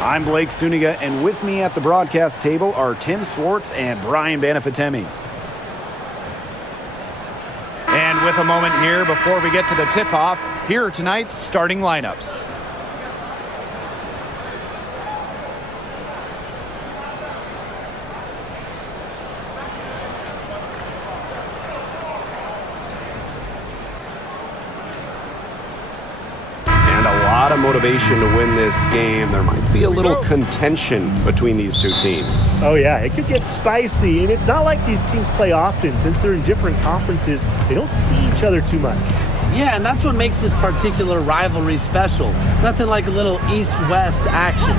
I'm Blake Suniga, and with me at the broadcast table are Tim Swartz and Brian Banafitemi. And with a moment here before we get to the tip-off, here are tonight's starting lineups. A lot of motivation to win this game. There might be a little contention between these two teams. Oh yeah, it could get spicy, and it's not like these teams play often. Since they're in different conferences, they don't see each other too much. Yeah, and that's what makes this particular rivalry special. Nothing like a little East-West action.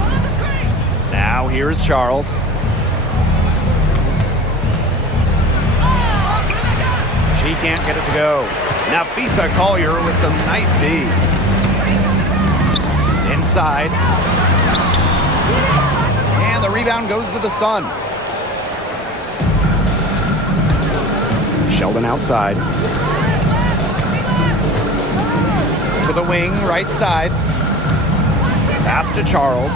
Now here's Charles. She can't get it to go. Nafisa Collier with some nice D. Inside. And the rebound goes to the Sun. Sheldon outside. To the wing, right side. Pass to Charles.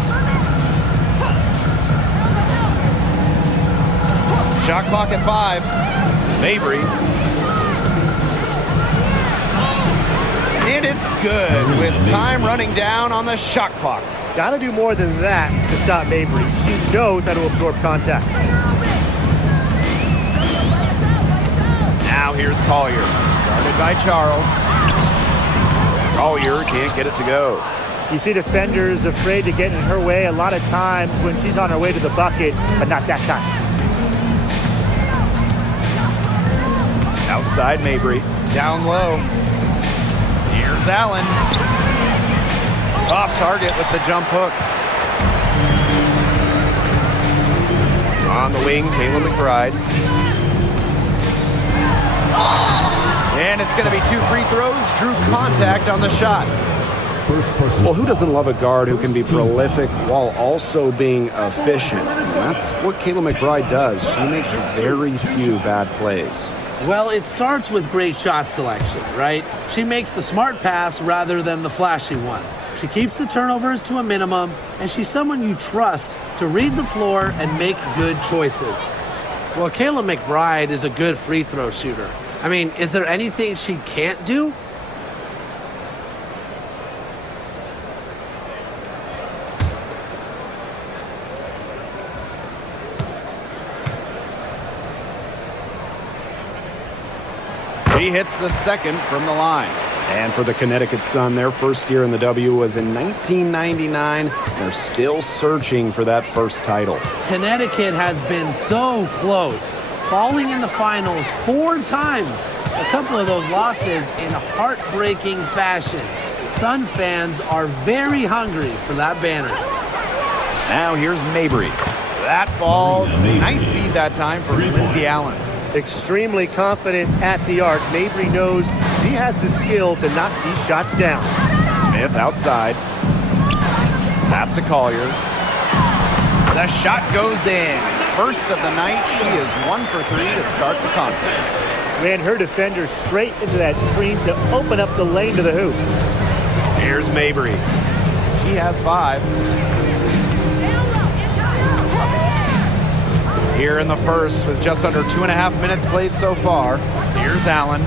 Shot clock at 5. Mabry. And it's good with time running down on the shot clock. Got to do more than that to stop Mabry. She knows how to absorb contact. Now here's Collier. Guarded by Charles. Collier can't get it to go. You see defenders afraid to get in her way a lot of times when she's on her way to the bucket, but not that time. Outside Mabry. Down low. Here's Allen. Off target with the jump hook. On the wing, Kayla McBride. And it's going to be 2 free throws. Drew contact on the shot. Well, who doesn't love a guard who can be prolific while also being efficient? That's what Kayla McBride does. She makes very few bad plays. Well, it starts with great shot selection, right? She makes the smart pass rather than the flashy one. She keeps the turnovers to a minimum, and she's someone you trust to read the floor and make good choices. Well, Kayla McBride is a good free throw shooter. I mean, is there anything she can't do? He hits the second from the line. And for the Connecticut Sun, their first year in the W was in 1999. They're still searching for that first title. Connecticut has been so close, falling in the finals 4 times. A couple of those losses in heartbreaking fashion. Sun fans are very hungry for that banner. Now here's Mabry. That falls. Nice feed that time for Lindsay Allen. Extremely confident at the arc. Mabry knows she has the skill to knock these shots down. Smith outside. Pass to Collier. The shot goes in. First of the night, she is 1 for 3 to start the contest. Ran her defender straight into that screen to open up the lane to the hoop. Here's Mabry. She has 5. Here in the first with just under 2.5 minutes played so far. Here's Allen.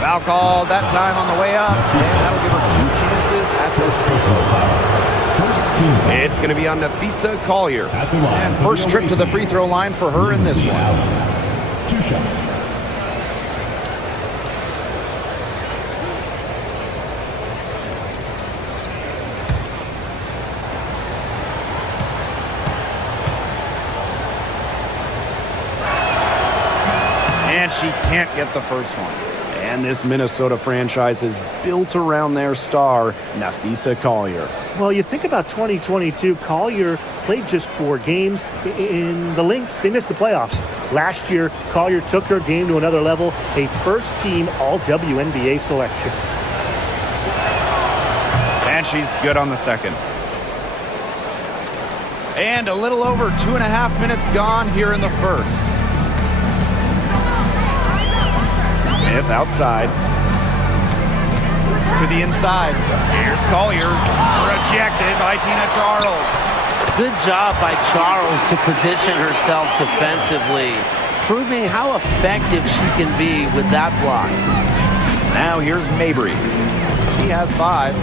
Foul called that time on the way up. And that'll give her 2 chances at the It's going to be on Nafisa Collier. And first trip to the free throw line for her in this one. 2 shots. And she can't get the first one. And this Minnesota franchise is built around their star, Nafisa Collier. Well, you think about 2022, Collier played just 4 games. In the Lynx, they missed the playoffs. Last year, Collier took her game to another level, a first-team All-WNBA selection. And she's good on the second. And a little over 2.5 minutes gone here in the first. Smith outside. To the inside. Here's Collier. Rejected by Tina Charles. Good job by Charles to position herself defensively, proving how effective she can be with that block. Now here's Mabry. He has 5.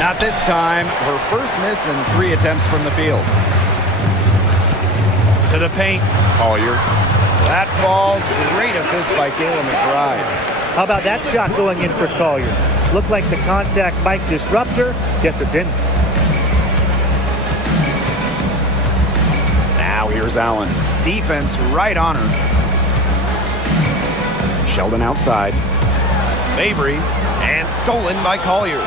Not this time. Her first miss in 3 attempts from the field. To the paint. Collier. That falls. Great assist by Kayla McBride. How about that shot going in for Collier? Looked like the contact might disrupt her. Guess it didn't. Now here's Allen. Defense right on her. Sheldon outside. Mabry. And stolen by Collier.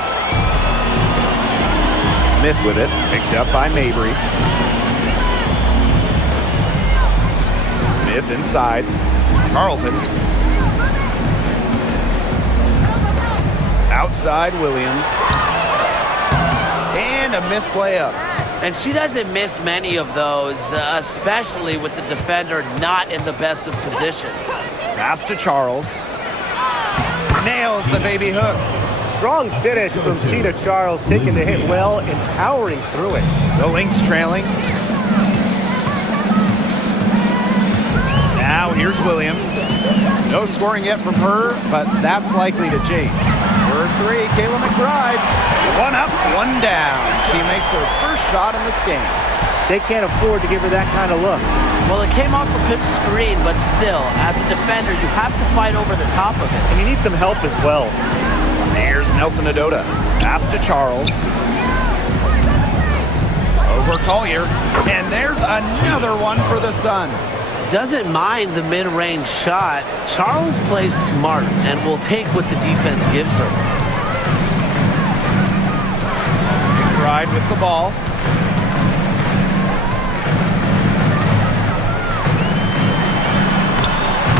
Smith with it. Picked up by Mabry. Smith inside. Carlton. Outside Williams. And a missed layup. And she doesn't miss many of those, especially with the defender not in the best of positions. Pass to Charles. Nails the baby hook. Strong finish from Tina Charles, taking the hit well and powering through it. The Lynx trailing. Now here's Williams. No scoring yet from her, but that's likely to change. For 3, Kayla McBride. 1 up, 1 down. She makes her first shot in this game. They can't afford to give her that kind of look. Well, it came off a good screen, but still, as a defender, you have to fight over the top of it. And you need some help as well. Here's Nelson Adota. Pass to Charles. Over Collier. And there's another one for the Sun. Doesn't mind the mid-range shot. Charles plays smart and will take what the defense gives her. McBride with the ball.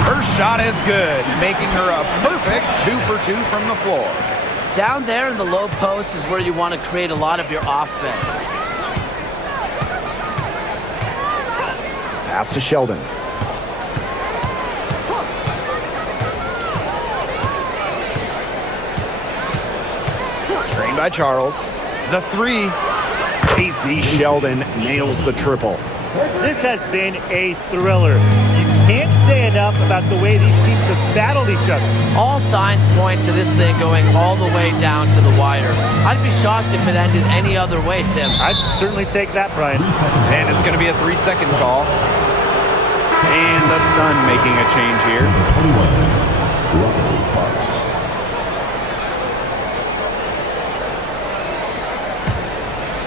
Her shot is good, making her a perfect 2 for 2 from the floor. Down there in the low post is where you want to create a lot of your offense. Pass to Sheldon. Screen by Charles. The 3. Casey Sheldon nails the triple. This has been a thriller. You can't say enough about the way these teams have battled each other. All signs point to this thing going all the way down to the wire. I'd be shocked if it ended any other way, Tim. I'd certainly take that, Brian. And it's going to be a 3-second call. And the Sun making a change here. 21, Parks.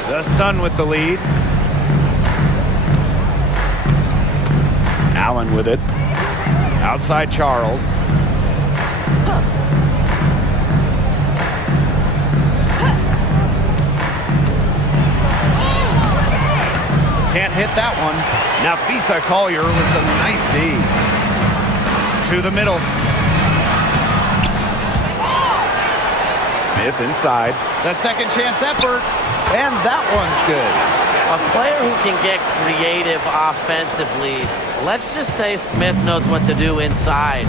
The Sun with the lead. Allen with it. Outside Charles. Can't hit that one. Now Fisa Collier with some nice D. To the middle. Smith inside. The second chance effort. And that one's good. A player who can get creative offensively. Let's just say Smith knows what to do inside.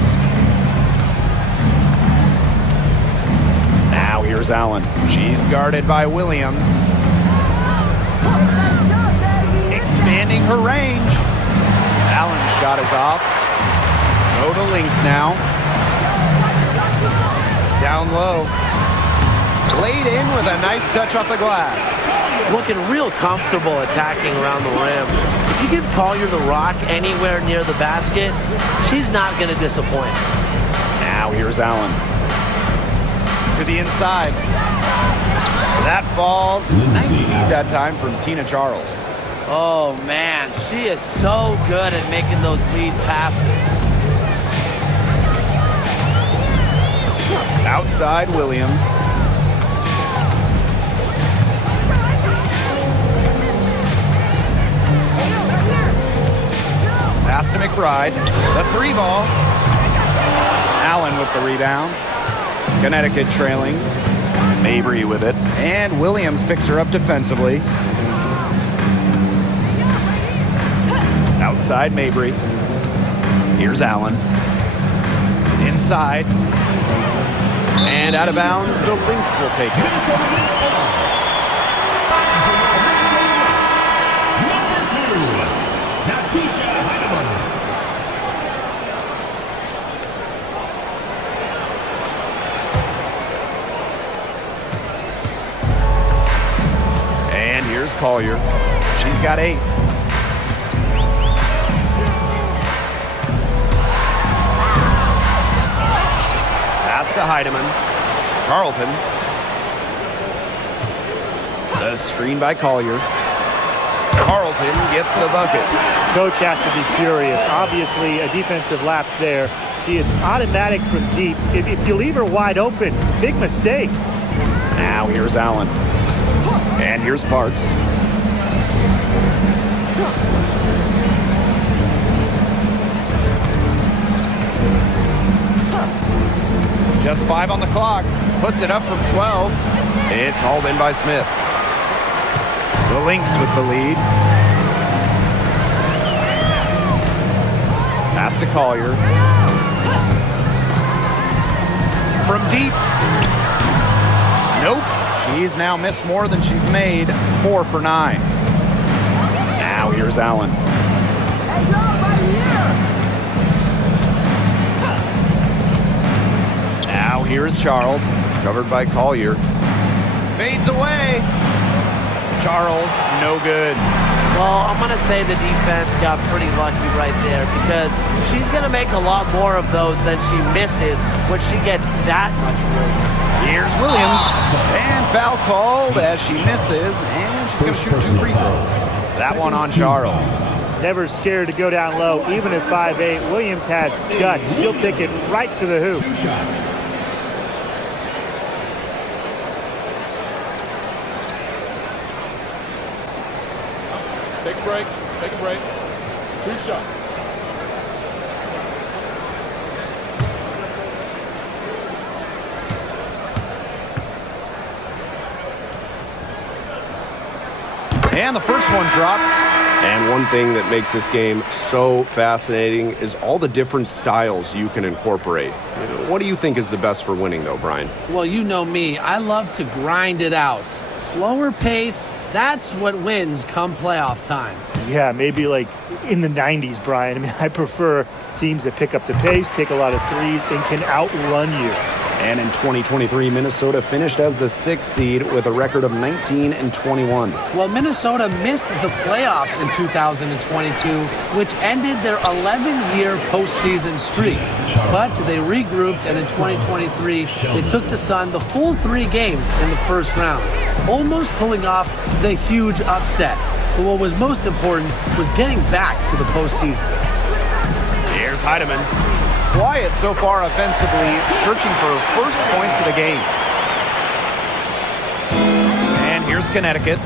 Now here's Allen. She's guarded by Williams. Expanding her range. Allen's shot is off. So to Lynx now. Down low. Laid in with a nice touch off the glass. Looking real comfortable attacking around the rim. If you give Collier the rock anywhere near the basket, she's not going to disappoint. Now here's Allen. To the inside. That falls. Nice feed that time from Tina Charles. Oh, man. She is so good at making those lead passes. Outside Williams. Pass to McBride. The 3 ball. Allen with the rebound. Connecticut trailing. Mabry with it. And Williams picks her up defensively. Outside Mabry. Here's Allen. Inside. And out of bounds, the Lynx will take it. And here's Collier. She's got 8. Pass to Heidemann. Carlton. The screen by Collier. Carlton gets the bucket. Coach has to be furious. Obviously, a defensive lapse there. She is automatic from deep. If you leave her wide open, big mistake. Now here's Allen. And here's Parks. Just 5 on the clock. Puts it up from 12. It's hauled in by Smith. The Lynx with the lead. Pass to Collier. From deep. Nope. She's now missed more than she's made. 4 for 9. Now here's Allen. Hey, go right here. Now here's Charles. Covered by Collier. Fades away. Charles, no good. Well, I'm going to say the defense got pretty lucky right there because she's going to make a lot more of those than she misses when she gets that much room. Here's Williams. And foul called as she misses. And she's going to shoot 2 free throws. That one on Charles. Never scared to go down low, even at 5'8". Williams has guts. She'll take it right to the hoop. Take a break. Take a break. 2 shots. And the first one drops. And one thing that makes this game so fascinating is all the different styles you can incorporate. What do you think is the best for winning, though, Brian? Well, you know me. I love to grind it out. Slower pace, that's what wins come playoff time. Yeah, maybe like in the 90s, Brian. I mean, I prefer teams that pick up the pace, take a lot of threes, and can outrun you. And in 2023, Minnesota finished as the 6th seed with a record of 19-21. Well, Minnesota missed the playoffs in 2022, which ended their 11-year postseason streak. But they regrouped, and in 2023, they took the Sun the full 3 games in the first round, almost pulling off the huge upset. But what was most important was getting back to the postseason. Here's Heidemann. Quiet so far offensively, searching for first points of the game. And here's Connecticut.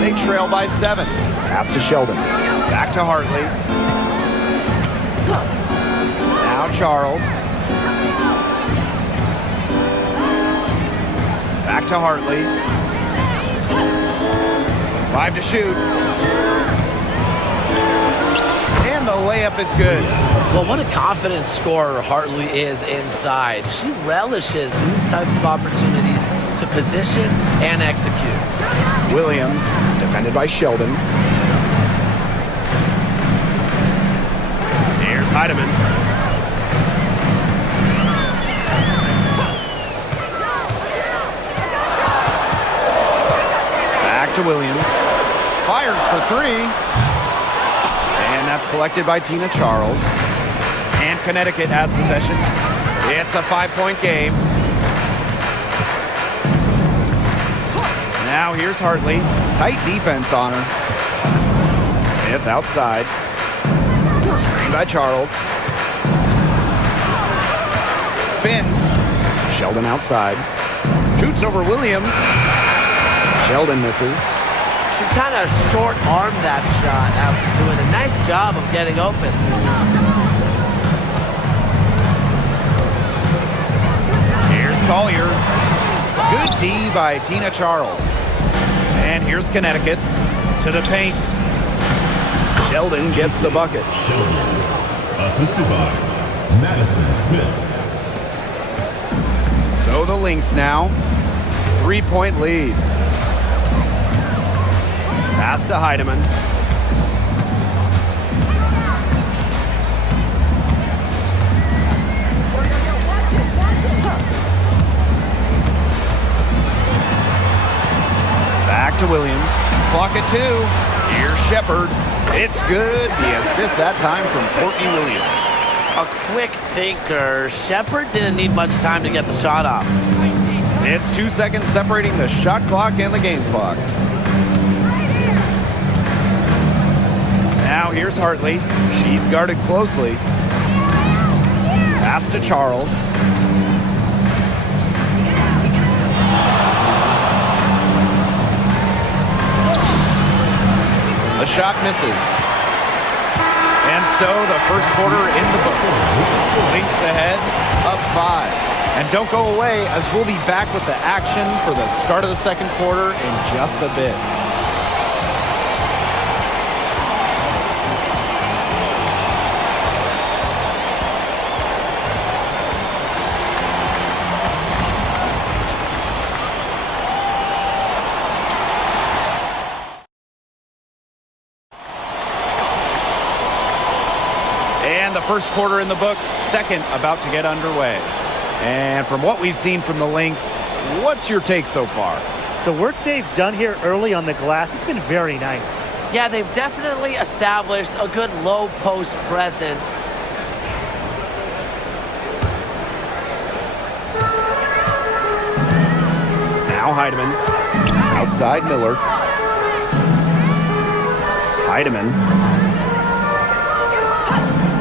They trail by 7. Pass to Sheldon. Back to Hartley. Now Charles. Back to Hartley. 5 to shoot. And the layup is good. Well, what a confident scorer Hartley is inside. She relishes these types of opportunities to position and execute. Williams, defended by Sheldon. Here's Heidemann. Back to Williams. Fires for 3. And that's collected by Tina Charles. And Connecticut has possession. It's a 5-point game. Now here's Hartley. Tight defense on her. Smith outside. Screen by Charles. Spins. Sheldon outside. Shoots over Williams. Sheldon misses. She kind of short-armed that shot after doing a nice job of getting open. Here's Collier. Good D by Tina Charles. And here's Connecticut to the paint. Sheldon gets the bucket. Sheldon, assisted by Madison Smith. So the Lynx now. 3-point lead. Pass to Heidemann. Back to Williams. Clock at 2. Here's Shepard. It's good. The assist that time from Courtney Williams. A quick thinker. Shepard didn't need much time to get the shot off. It's 2 seconds separating the shot clock and the game clock. Now here's Hartley. She's guarded closely. Pass to Charles. The shot misses. And so the first quarter in the book. Lynx ahead, up 5. And don't go away, as we'll be back with the action for the start of the second quarter in just a bit. And the first quarter in the books, second about to get underway. And from what we've seen from the Lynx, what's your take so far? The work they've done here early on the glass, it's been very nice. Yeah, they've definitely established a good low post presence. Now Heidemann. Outside Miller. Heidemann.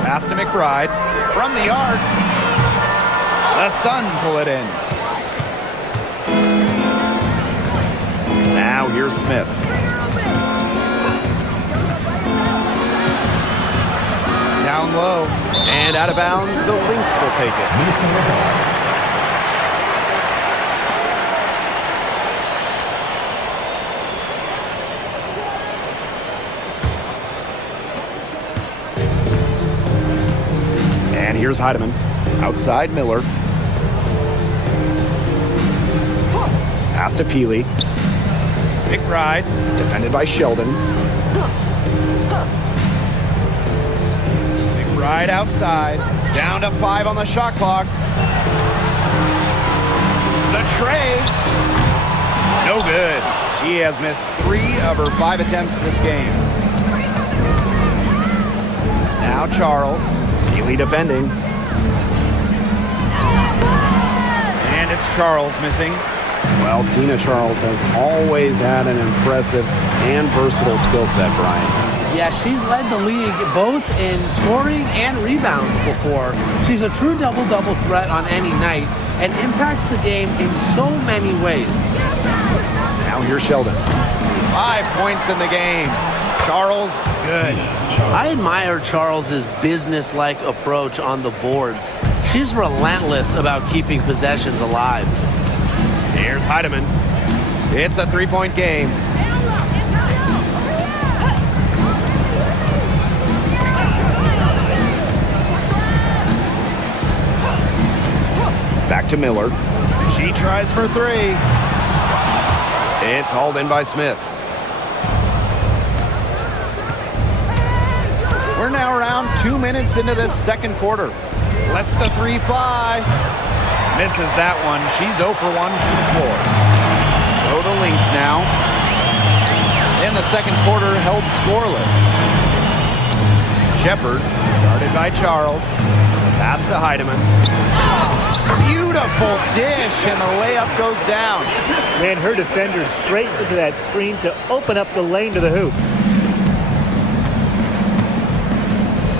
Pass to McBride. From the yard. The Sun pull it in. Now here's Smith. Down low. And out of bounds, the Lynx will take it. And here's Heidemann. Outside Miller. Pass to Peely. McBride. Defended by Sheldon. McBride outside. Down to 5 on the shot clock. The tray. No good. She has missed 3 of her 5 attempts this game. Now Charles. Peely defending. And it's Charles missing. Well, Tina Charles has always had an impressive and versatile skill set, Brian. Yeah, she's led the league both in scoring and rebounds before. She's a true double-double threat on any night and impacts the game in so many ways. Now here's Sheldon. 5 points in the game. Charles, good. I admire Charles's business-like approach on the boards. She's relentless about keeping possessions alive. Here's Heidemann. It's a 3-point game. Back to Miller. She tries for 3. It's hauled in by Smith. We're now around 2 minutes into this second quarter. Lets the 3 fly. Misses that one. She's 0 for 1 from the floor. So the Lynx now. In the second quarter, held scoreless. Shepard, guarded by Charles. Pass to Heidemann. Beautiful dish, and the layup goes down. Ran her defender straight into that screen to open up the lane to the hoop.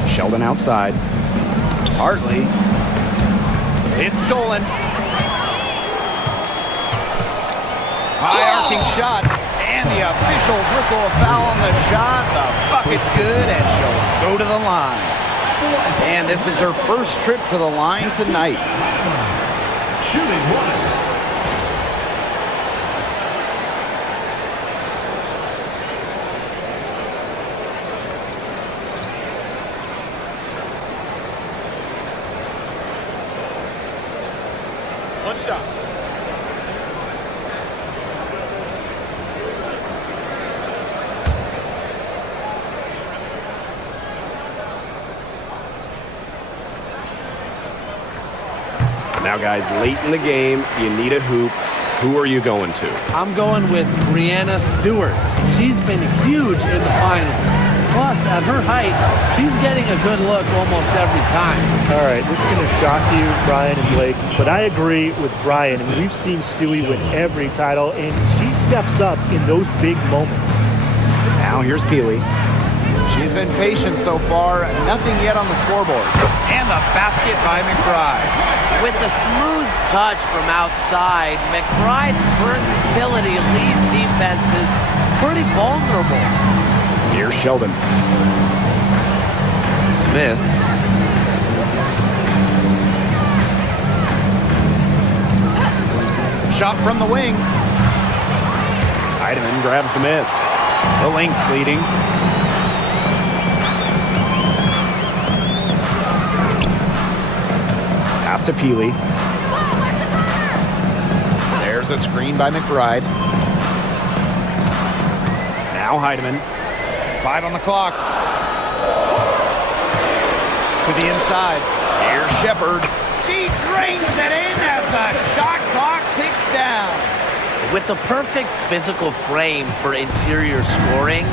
Sheldon outside. Hartley. It's stolen. High arcing shot. And the officials whistle a foul on the shot. The bucket's good, and she'll go to the line. And this is her first trip to the line tonight. Shooting 1. One shot. Now, guys, late in the game, you need a hoop. Who are you going to? I'm going with Brianna Stewart. She's been huge in the finals. Plus, at her height, she's getting a good look almost every time. All right, this is going to shock you, Brian and Blake, but I agree with Brian. I mean, we've seen Stewie win every title, and she steps up in those big moments. Now, here's Peely. She's been patient so far. Nothing yet on the scoreboard. And the basket by McBride. With the smooth touch from outside, McBride's versatility leaves defenses pretty vulnerable. Here's Sheldon. Smith. Shot from the wing. Heidemann grabs the miss. The Lynx leading. Pass to Peely. There's a screen by McBride. Now Heidemann. 5 on the clock. To the inside. Here's Shepard. She drains it in as the shot clock ticks down. With the perfect physical frame for interior scoring,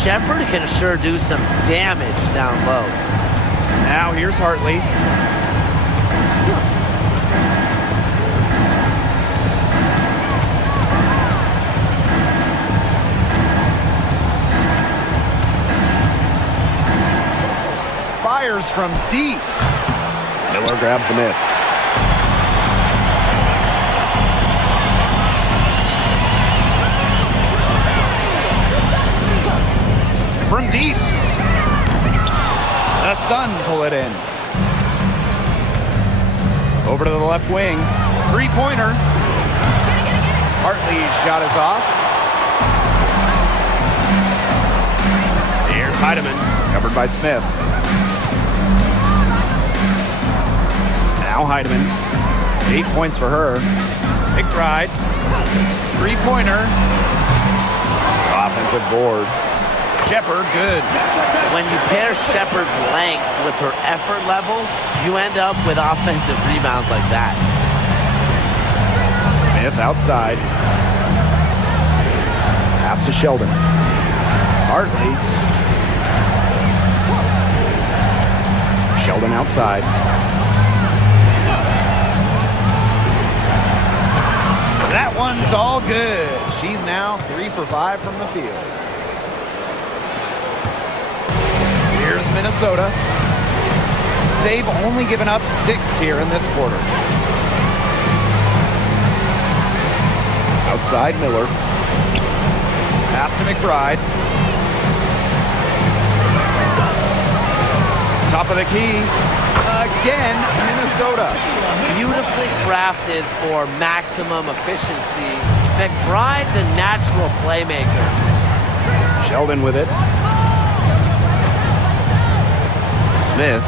Shepard can sure do some damage down low. Now here's Hartley. Fires from deep. Miller grabs the miss. From deep. The Sun pull it in. Over to the left wing. Three-pointer. Hartley's shot is off. Here's Heidemann. Covered by Smith. Now Heidemann. 8 points for her. McBride. Three-pointer. Offensive board. Shepard, good. When you pair Shepard's length with her effort level, you end up with offensive rebounds like that. Smith outside. Pass to Sheldon. Hartley. Sheldon outside. That one's all good. She's now 3 for 5 from the field. Here's Minnesota. They've only given up 6 here in this quarter. Outside Miller. Pass to McBride. Top of the key. Again, Minnesota. Beautifully crafted for maximum efficiency, McBride's a natural playmaker. Sheldon with it. Smith.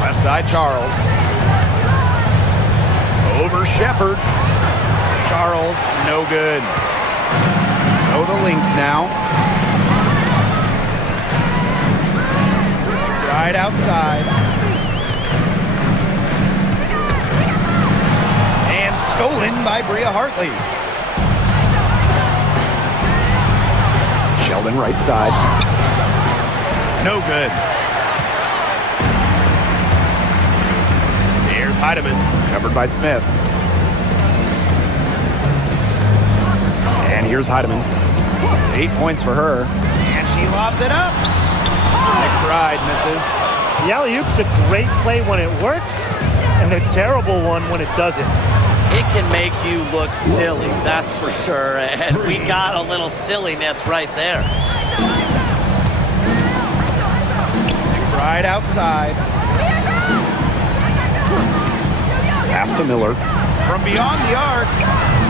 Left side, Charles. Over Shepard. Charles, no good. So the Lynx now. Right outside. And stolen by Bria Hartley. Sheldon right side. No good. Here's Heidemann. Covered by Smith. And here's Heidemann. 8 points for her. And she lobs it up. McBride misses. The alley-oop's a great play when it works, and a terrible one when it doesn't. It can make you look silly, that's for sure. And we got a little silliness right there. McBride outside. Pass to Miller. From beyond the arc,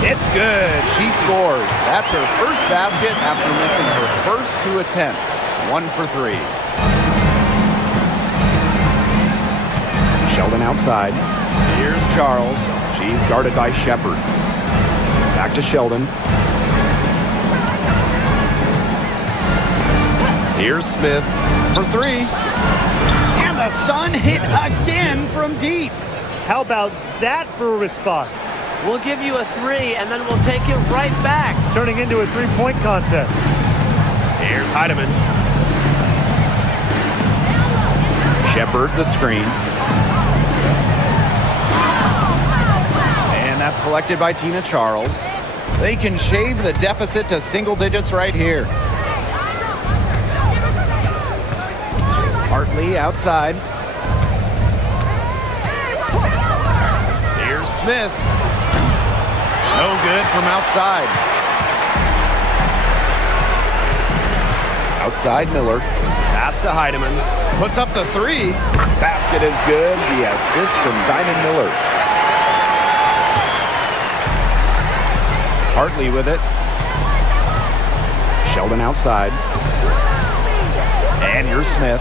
it's good. She scores. That's her first basket after missing her first 2 attempts. 1 for 3. Sheldon outside. Here's Charles. She's guarded by Shepard. Back to Sheldon. Here's Smith for three. And the Sun hit again from deep. How about that for a response? We'll give you a 3, and then we'll take it right back. It's turning into a three-point contest. Here's Heidemann. Shepard, the screen. And that's collected by Tina Charles. They can shave the deficit to single digits right here. Hartley outside. Here's Smith. No good from outside. Outside Miller. Pass to Heidemann. Puts up the 3. Basket is good. The assist from Diamond Miller. Hartley with it. Sheldon outside. And here's Smith.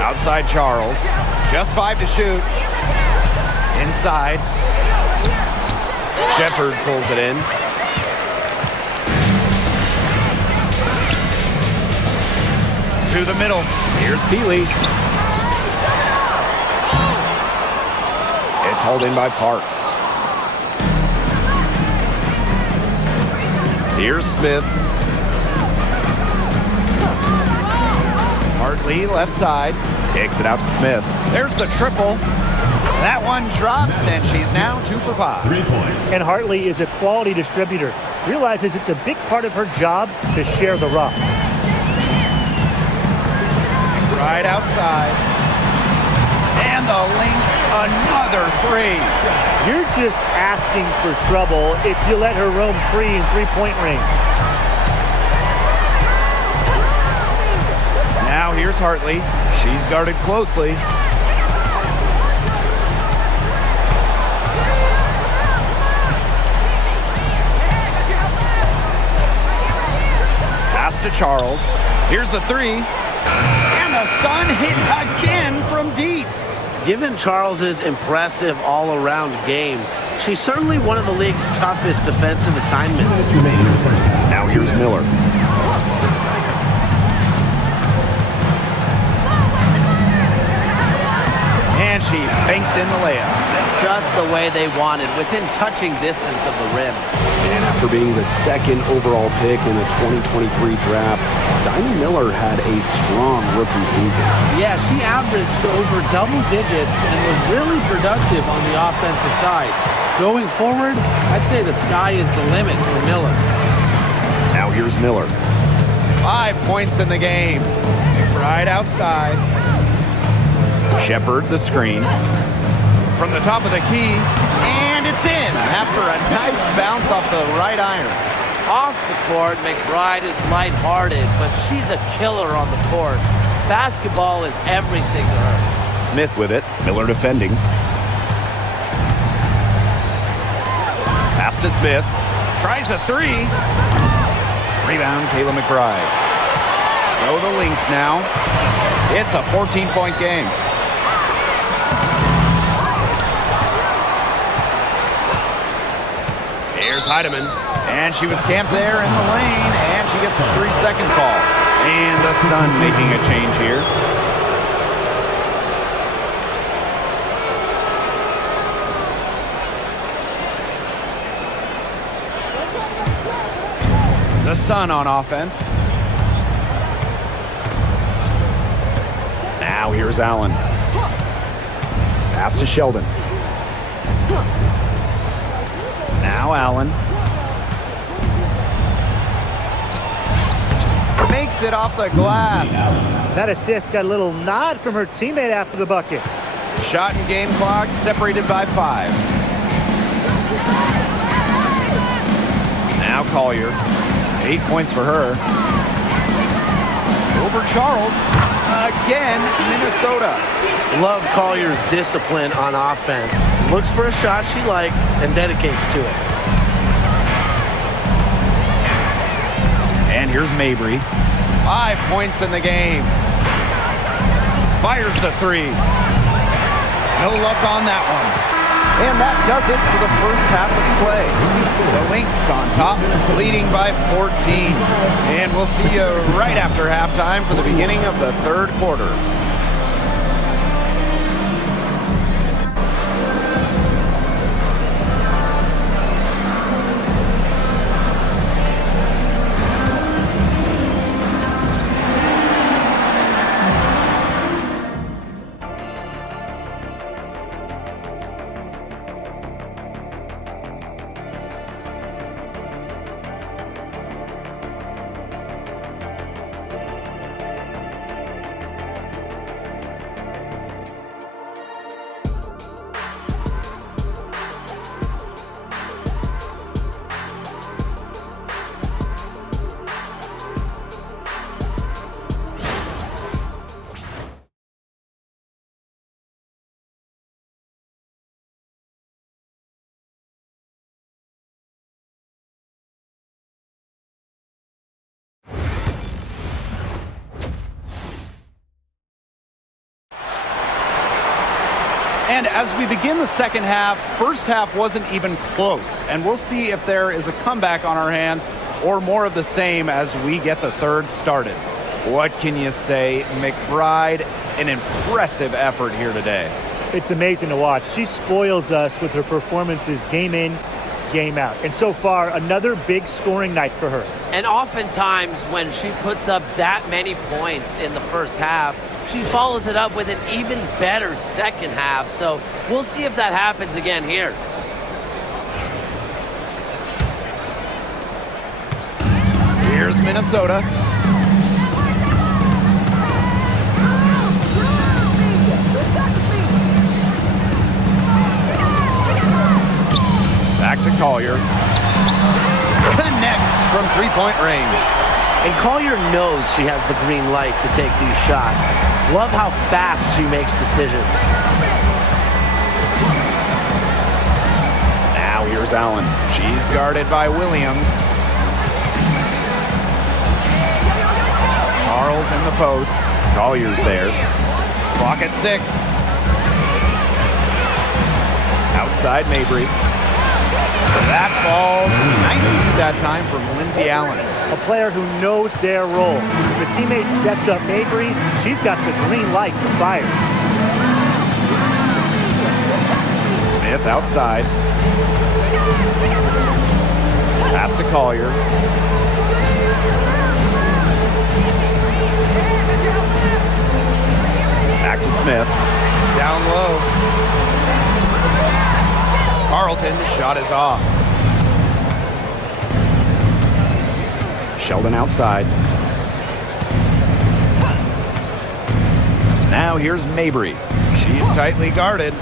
Outside Charles. Just 5 to shoot. Inside. Shepard pulls it in. To the middle. Here's Peely. It's hauled in by Parks. Here's Smith. Hartley left side. Kicks it out to Smith. There's the triple. That one drops, and she's now 2 for 5. 3 points. And Hartley is a quality distributor. Realizes it's a big part of her job to share the rock. Right outside. And the Lynx, another 3. You're just asking for trouble if you let her roam free in three-point range. Now here's Hartley. She's guarded closely. Pass to Charles. Here's the 3. And the Sun hit again from deep. Given Charles's impressive all-around game, she's certainly one of the league's toughest defensive assignments. Now here's Miller. And she banks in the layup. Just the way they wanted, within touching distance of the rim. And after being the second overall pick in the 2023 draft, Diamond Miller had a strong rookie season. Yeah, she averaged over double digits and was really productive on the offensive side. Going forward, I'd say the sky is the limit for Miller. Now here's Miller. 5 points in the game. Right outside. Shepard, the screen. From the top of the key. And it's in after a nice bounce off the right iron. Off the court, McBride is lighthearted, but she's a killer on the court. Basketball is everything to her. Smith with it. Miller defending. Pass to Smith. Tries a 3. Rebound, Kayla McBride. So the Lynx now. It's a 14-point game. Here's Heidemann. And she was camped there in the lane, and she gets a 3-second call. And the Sun making a change here. The Sun on offense. Now here's Allen. Pass to Sheldon. Now Allen. Makes it off the glass. That assist got a little nod from her teammate after the bucket. Shot and game clock separated by 5. Now Collier. 8 points for her. Over Charles. Again, Minnesota. Love Collier's discipline on offense. Looks for a shot she likes and dedicates to it. And here's Mabry. 5 points in the game. Fires the 3. No luck on that one. And that does it for the first half of play. The Lynx on top, leading by 14. And we'll see you right after halftime for the beginning of the third quarter. And as we begin the second half, first half wasn't even close. And we'll see if there is a comeback on our hands or more of the same as we get the third started. What can you say? McBride, an impressive effort here today. It's amazing to watch. She spoils us with her performances game in, game out. And so far, another big scoring night for her. And oftentimes when she puts up that many points in the first half, she follows it up with an even better second half. So we'll see if that happens again here. Here's Minnesota. Back to Collier. Connects from three-point range. And Collier knows she has the green light to take these shots. Love how fast she makes decisions. Now here's Allen. She's guarded by Williams. Charles in the post. Collier's there. Clock at 6. Outside Mabry. That falls nicely that time from Lindsay Allen. A player who knows their role. If a teammate sets up Mabry, she's got the green light to fire. Smith outside. Pass to Collier. Back to Smith. Down low. Carlton, the shot is off. Sheldon outside. Now here's Mabry. She's tightly guarded.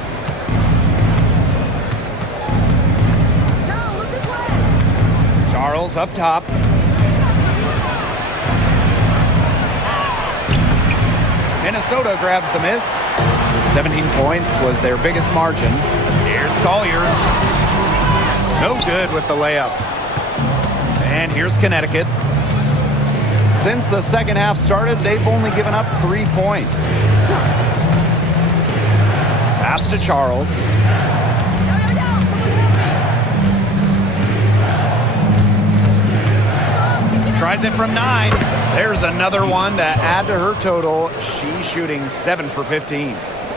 Charles up top. Minnesota grabs the miss. 17 points was their biggest margin. Here's Collier. No good with the layup. And here's Connecticut. Since the second half started, they've only given up 3 points. Pass to Charles. Tries it from 9. There's another one to add to her total. She's shooting 7 for 15.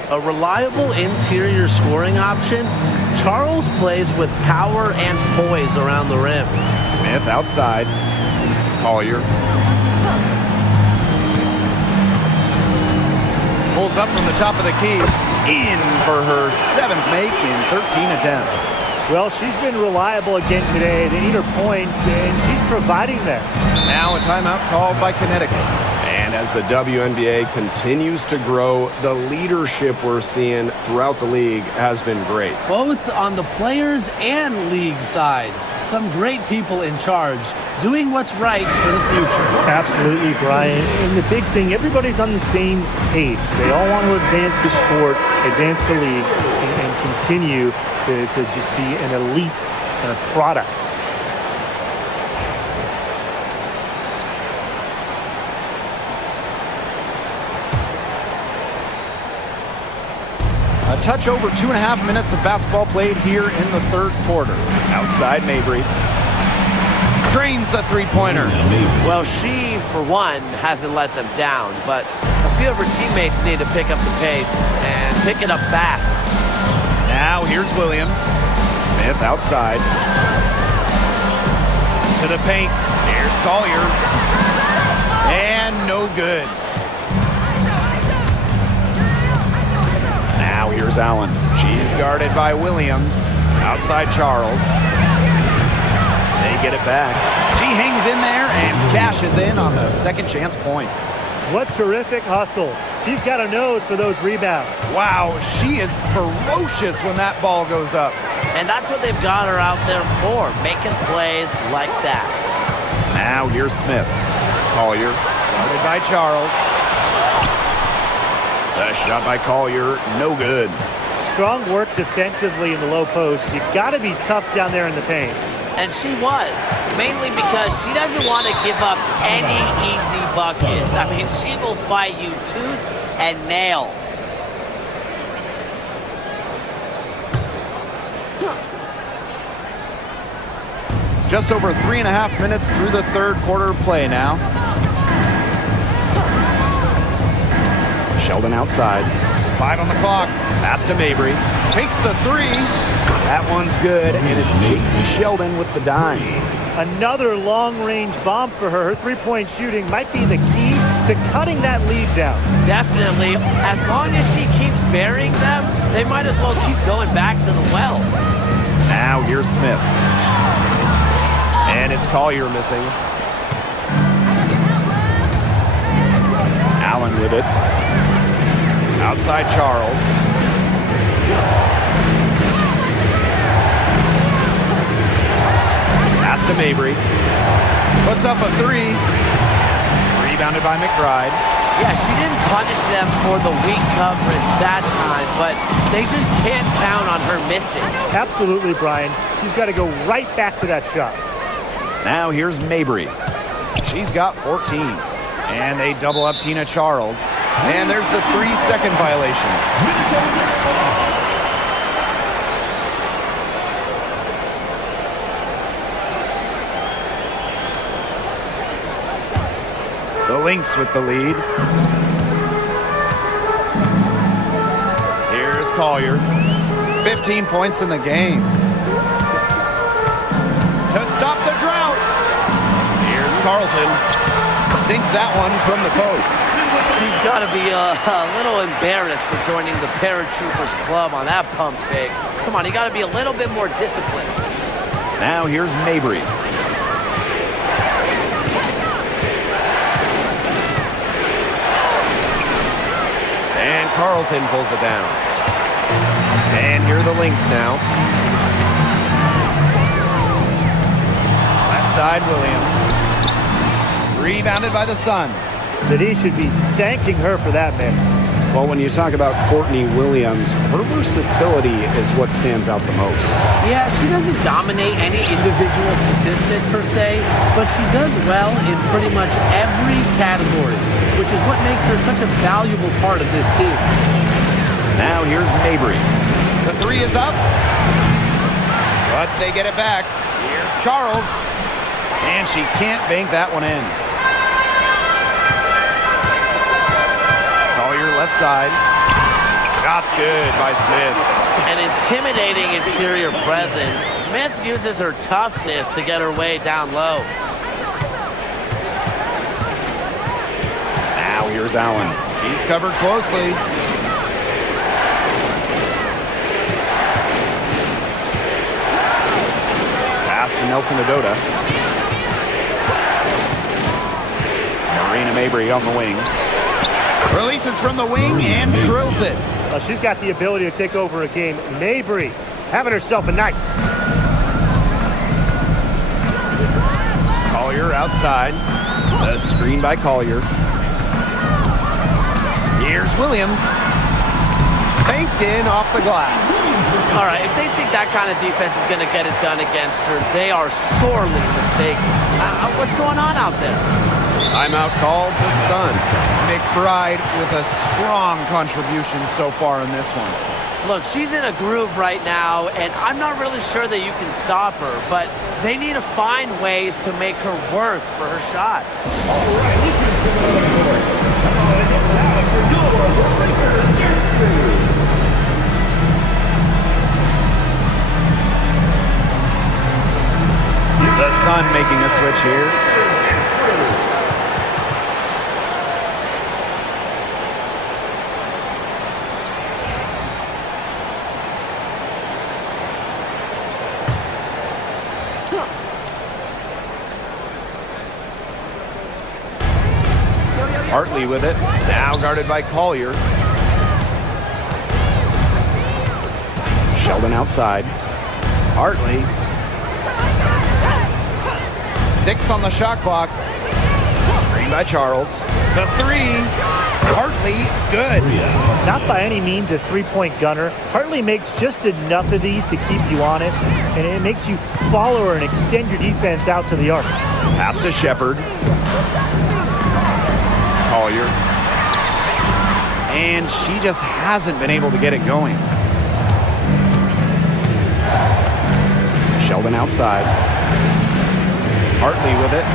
A reliable interior scoring option, Charles plays with power and poise around the rim. Smith outside. Collier. Pulls up from the top of the key. In for her 7th make in 13 attempts. Well, she's been reliable again today. They need her points, and she's providing them. Now a timeout called by Connecticut. And as the WNBA continues to grow, the leadership we're seeing throughout the league has been great. Both on the players and league sides. Some great people in charge doing what's right for the future. Absolutely, Brian. And the big thing, everybody's on the same page. They all want to advance the sport, advance the league, and continue to just be an elite product. A touch over 2.5 minutes of basketball played here in the third quarter. Outside Mabry. Drains the three-pointer. Well, she, for one, hasn't let them down, but a few of her teammates need to pick up the pace and pick it up fast. Now here's Williams. Smith outside. To the paint. Here's Collier. And no good. Now here's Allen. She's guarded by Williams. Outside Charles. They get it back. She hangs in there and cashes in on the second chance points. What terrific hustle. She's got a nose for those rebounds. Wow, she is ferocious when that ball goes up. And that's what they've got her out there for, making plays like that. Now here's Smith. Collier, guarded by Charles. The shot by Collier, no good. Strong work defensively in the low post. You've got to be tough down there in the paint. And she was, mainly because she doesn't want to give up any easy buckets. I mean, she will fight you tooth and nail. Just over 3.5 minutes through the third quarter of play now. Sheldon outside. 5 on the clock. Pass to Mabry. Takes the three. That one's good, and it's J.C. Sheldon with the dime. Another long-range bomb for her. Her three-point shooting might be the key to cutting that lead down. Definitely. As long as she keeps burying them, they might as well keep going back to the well. Now here's Smith. And it's Collier missing. Allen with it. Outside Charles. Pass to Mabry. Puts up a three. Rebounded by McBride. Yeah, she didn't punish them for the weak coverage that time, but they just can't count on her missing. Absolutely, Brian. She's got to go right back to that shot. Now here's Mabry. She's got 14. And they double up Tina Charles. And there's the 3-second violation. The Lynx with the lead. Here's Collier. 15 points in the game. To stop the drought. Here's Carlton. Sinks that one from the post. She's got to be a little embarrassed for joining the Paratroopers Club on that pump fake. Come on, you got to be a little bit more disciplined. Now here's Mabry. And Carlton pulls it down. And here are the Lynx now. Left side, Williams. Rebounded by the Sun. That he should be thanking her for that miss. Well, when you talk about Courtney Williams, her versatility is what stands out the most. Yeah, she doesn't dominate any individual statistic per se, but she does well in pretty much every category, which is what makes her such a valuable part of this team. Now here's Mabry. The three is up, but they get it back. Here's Charles, and she can't bank that one in. Left side. Shot's good by Smith. An intimidating interior presence. Smith uses her toughness to get her way down low. Now here's Allen. She's covered closely. Pass to Nelson Adota. Marina Mabry on the wing. Releases from the wing and drills it. Well, she's got the ability to take over a game. Mabry having herself a night. Collier outside. The screen by Collier. Here's Williams. Banked in off the glass. All right, if they think that kind of defense is going to get it done against her, they are sorely mistaken. What's going on out there? Timeout called to Suns. McBride with a strong contribution so far in this one. Look, she's in a groove right now, and I'm not really sure that you can stop her, but they need to find ways to make her work for her shot. All right, let's just give it another point. And now for your Lakers history. The Sun making a switch here. Hartley with it. Now guarded by Collier. Sheldon outside. Hartley. 6 on the shot clock. Screen by Charles. The 3. Hartley, good. Not by any means a three-point gunner. Hartley makes just enough of these to keep you honest, and it makes you follow her and extend your defense out to the arc. Pass to Shepard. Collier. And she just hasn't been able to get it going. Sheldon outside. Hartley with it.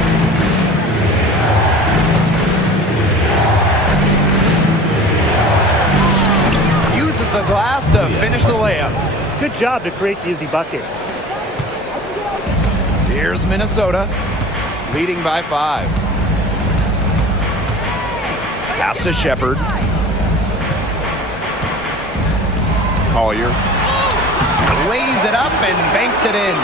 Uses the glass to finish the layup. Good job to create the easy bucket. Here's Minnesota, leading by 5. Pass to Shepard. Collier. Lays it up and banks it in.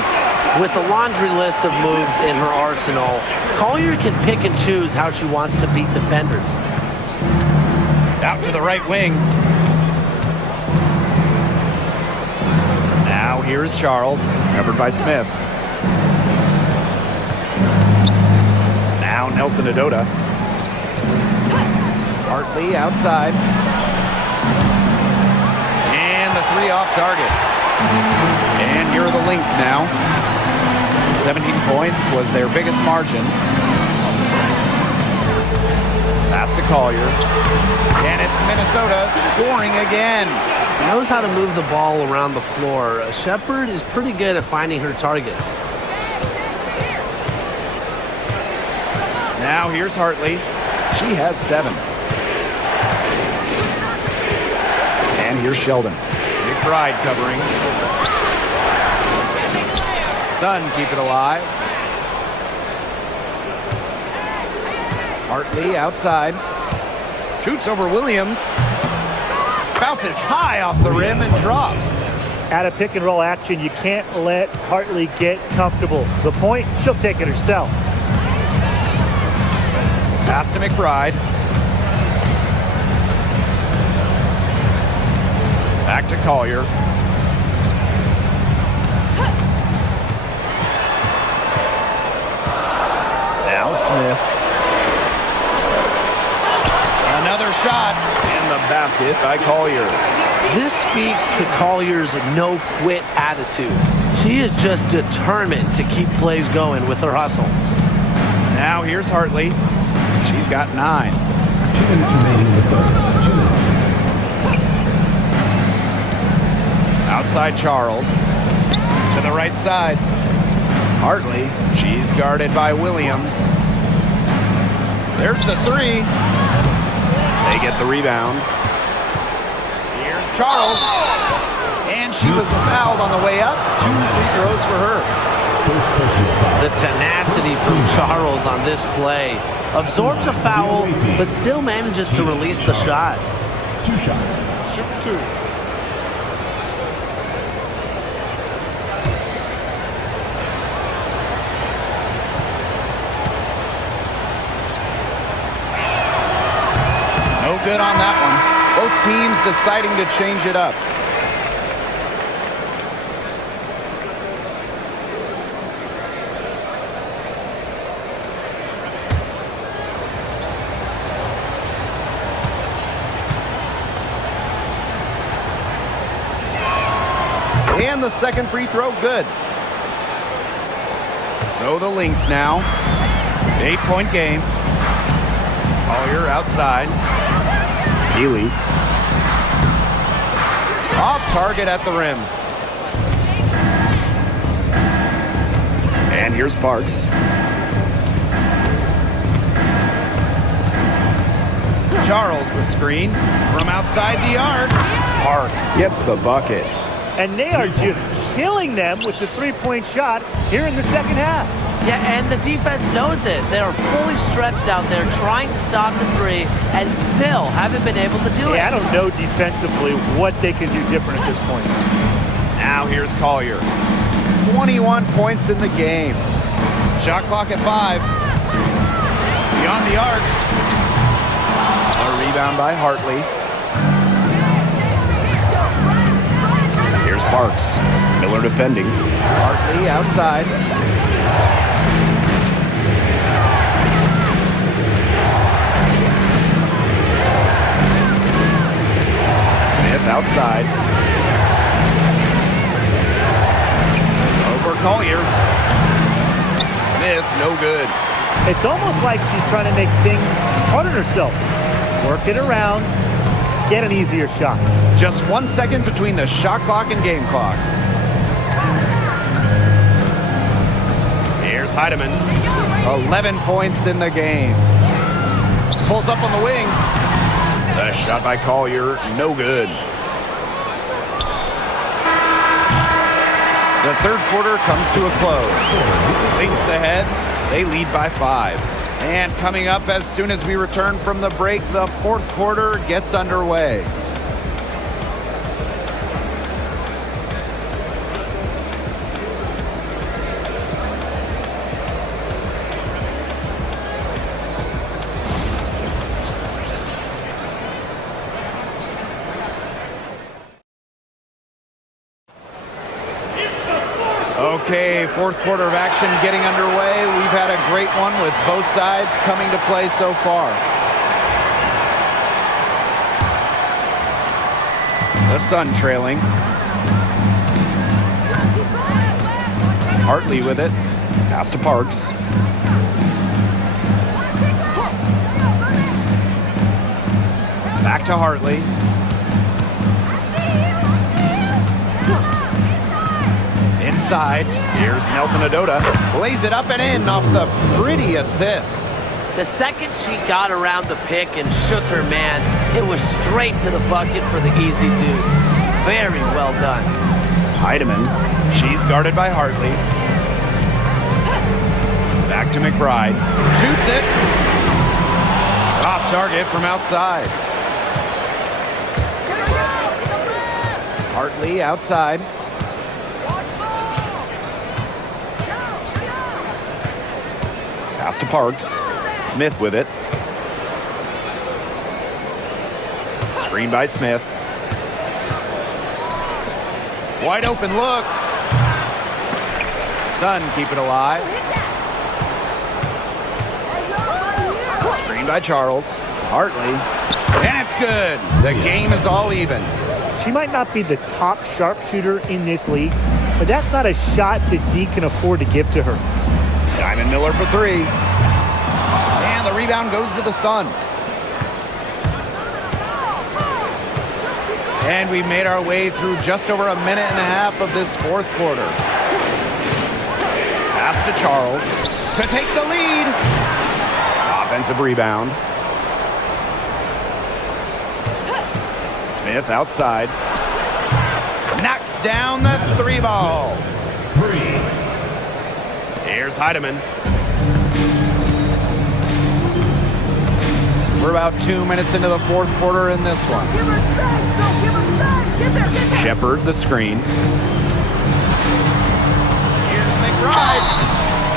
With a laundry list of moves in her arsenal, Collier can pick and choose how she wants to beat defenders. Out to the right wing. Now here's Charles, covered by Smith. Now Nelson Adota. Hartley outside. And the 3 off target. And here are the Lynx now. 17 points was their biggest margin. Pass to Collier. And it's Minnesota scoring again. He knows how to move the ball around the floor. Shepard is pretty good at finding her targets. Now here's Hartley. She has 7. And here's Sheldon. McBride covering. Sun keep it alive. Hartley outside. Shoots over Williams. Bounces high off the rim and drops. At a pick and roll action, you can't let Hartley get comfortable. The point, she'll take it herself. Pass to McBride. Back to Collier. Now Smith. Another shot in the basket by Collier. This speaks to Collier's no-quit attitude. She is just determined to keep plays going with her hustle. Now here's Hartley. She's got 9. 2 minutes remaining in the third. 2 minutes. Outside Charles. To the right side. Hartley. She's guarded by Williams. There's the 3. They get the rebound. Here's Charles. And she was fouled on the way up. 2 free throws for her. The tenacity from Charles on this play. Absorbs a foul, but still manages to release the shot. 2 shots. Shoot 2. No good on that one. Both teams deciding to change it up. And the second free throw, good. So the Lynx now. 8-point game. Collier outside. Healy. Off target at the rim. And here's Parks. Charles the screen from outside the arc. Parks gets the bucket. And they are just killing them with the three-point shot here in the second half. Yeah, and the defense knows it. They are fully stretched out there trying to stop the three and still haven't been able to do it. Yeah, I don't know defensively what they can do different at this point. Now here's Collier. 21 points in the game. Shot clock at 5. Beyond the arc. A rebound by Hartley. Here's Parks. Miller defending. Hartley outside. Smith outside. Over Collier. Smith, no good. It's almost like she's trying to make things hard on herself. Work it around, get an easier shot. Just 1 second between the shot clock and game clock. Here's Heidemann. 11 points in the game. Pulls up on the wing. The shot by Collier, no good. The third quarter comes to a close. Lynx ahead. They lead by 5. And coming up as soon as we return from the break, the fourth quarter gets underway. Okay, fourth quarter of action getting underway. We've had a great one with both sides coming to play so far. The Sun trailing. Hartley with it. Pass to Parks. Back to Hartley. Inside, here's Nelson Adota. Lays it up and in off the pretty assist. The second she got around the pick and shook her man, it was straight to the bucket for the easy deuce. Very well done. Heidemann, she's guarded by Hartley. Back to McBride. Shoots it. Off target from outside. Hartley outside. Pass to Parks. Smith with it. Screen by Smith. Wide open look. Sun keep it alive. Screen by Charles. Hartley. And it's good. The game is all even. She might not be the top sharpshooter in this league, but that's not a shot that D can afford to give to her. Diamond Miller for 3. And the rebound goes to the Sun. And we've made our way through just over a minute and a half of this fourth quarter. Pass to Charles to take the lead. Offensive rebound. Smith outside. Knocks down the 3 ball. 3. Here's Heidemann. We're about 2 minutes into the fourth quarter in this one. Give us space. Don't give us space. Get there. Get there. Shepard the screen. Here's McBride.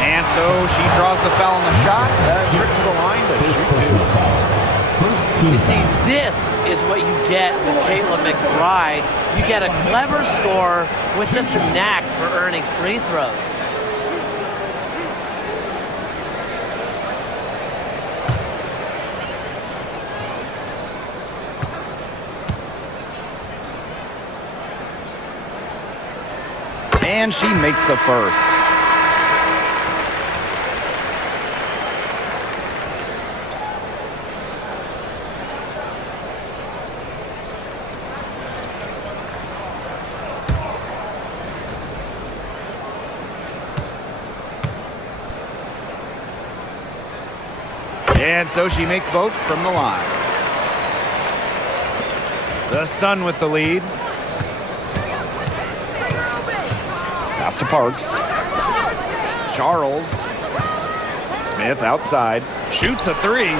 And so she draws the foul on the shot. Trip to the line to shoot 2. You see, this is what you get with Kayla McBride. You get a clever scorer with just a knack for earning free throws. And she makes the first. And so she makes both from the line. The Sun with the lead. Pass to Parks. Charles. Smith outside. Shoots a three.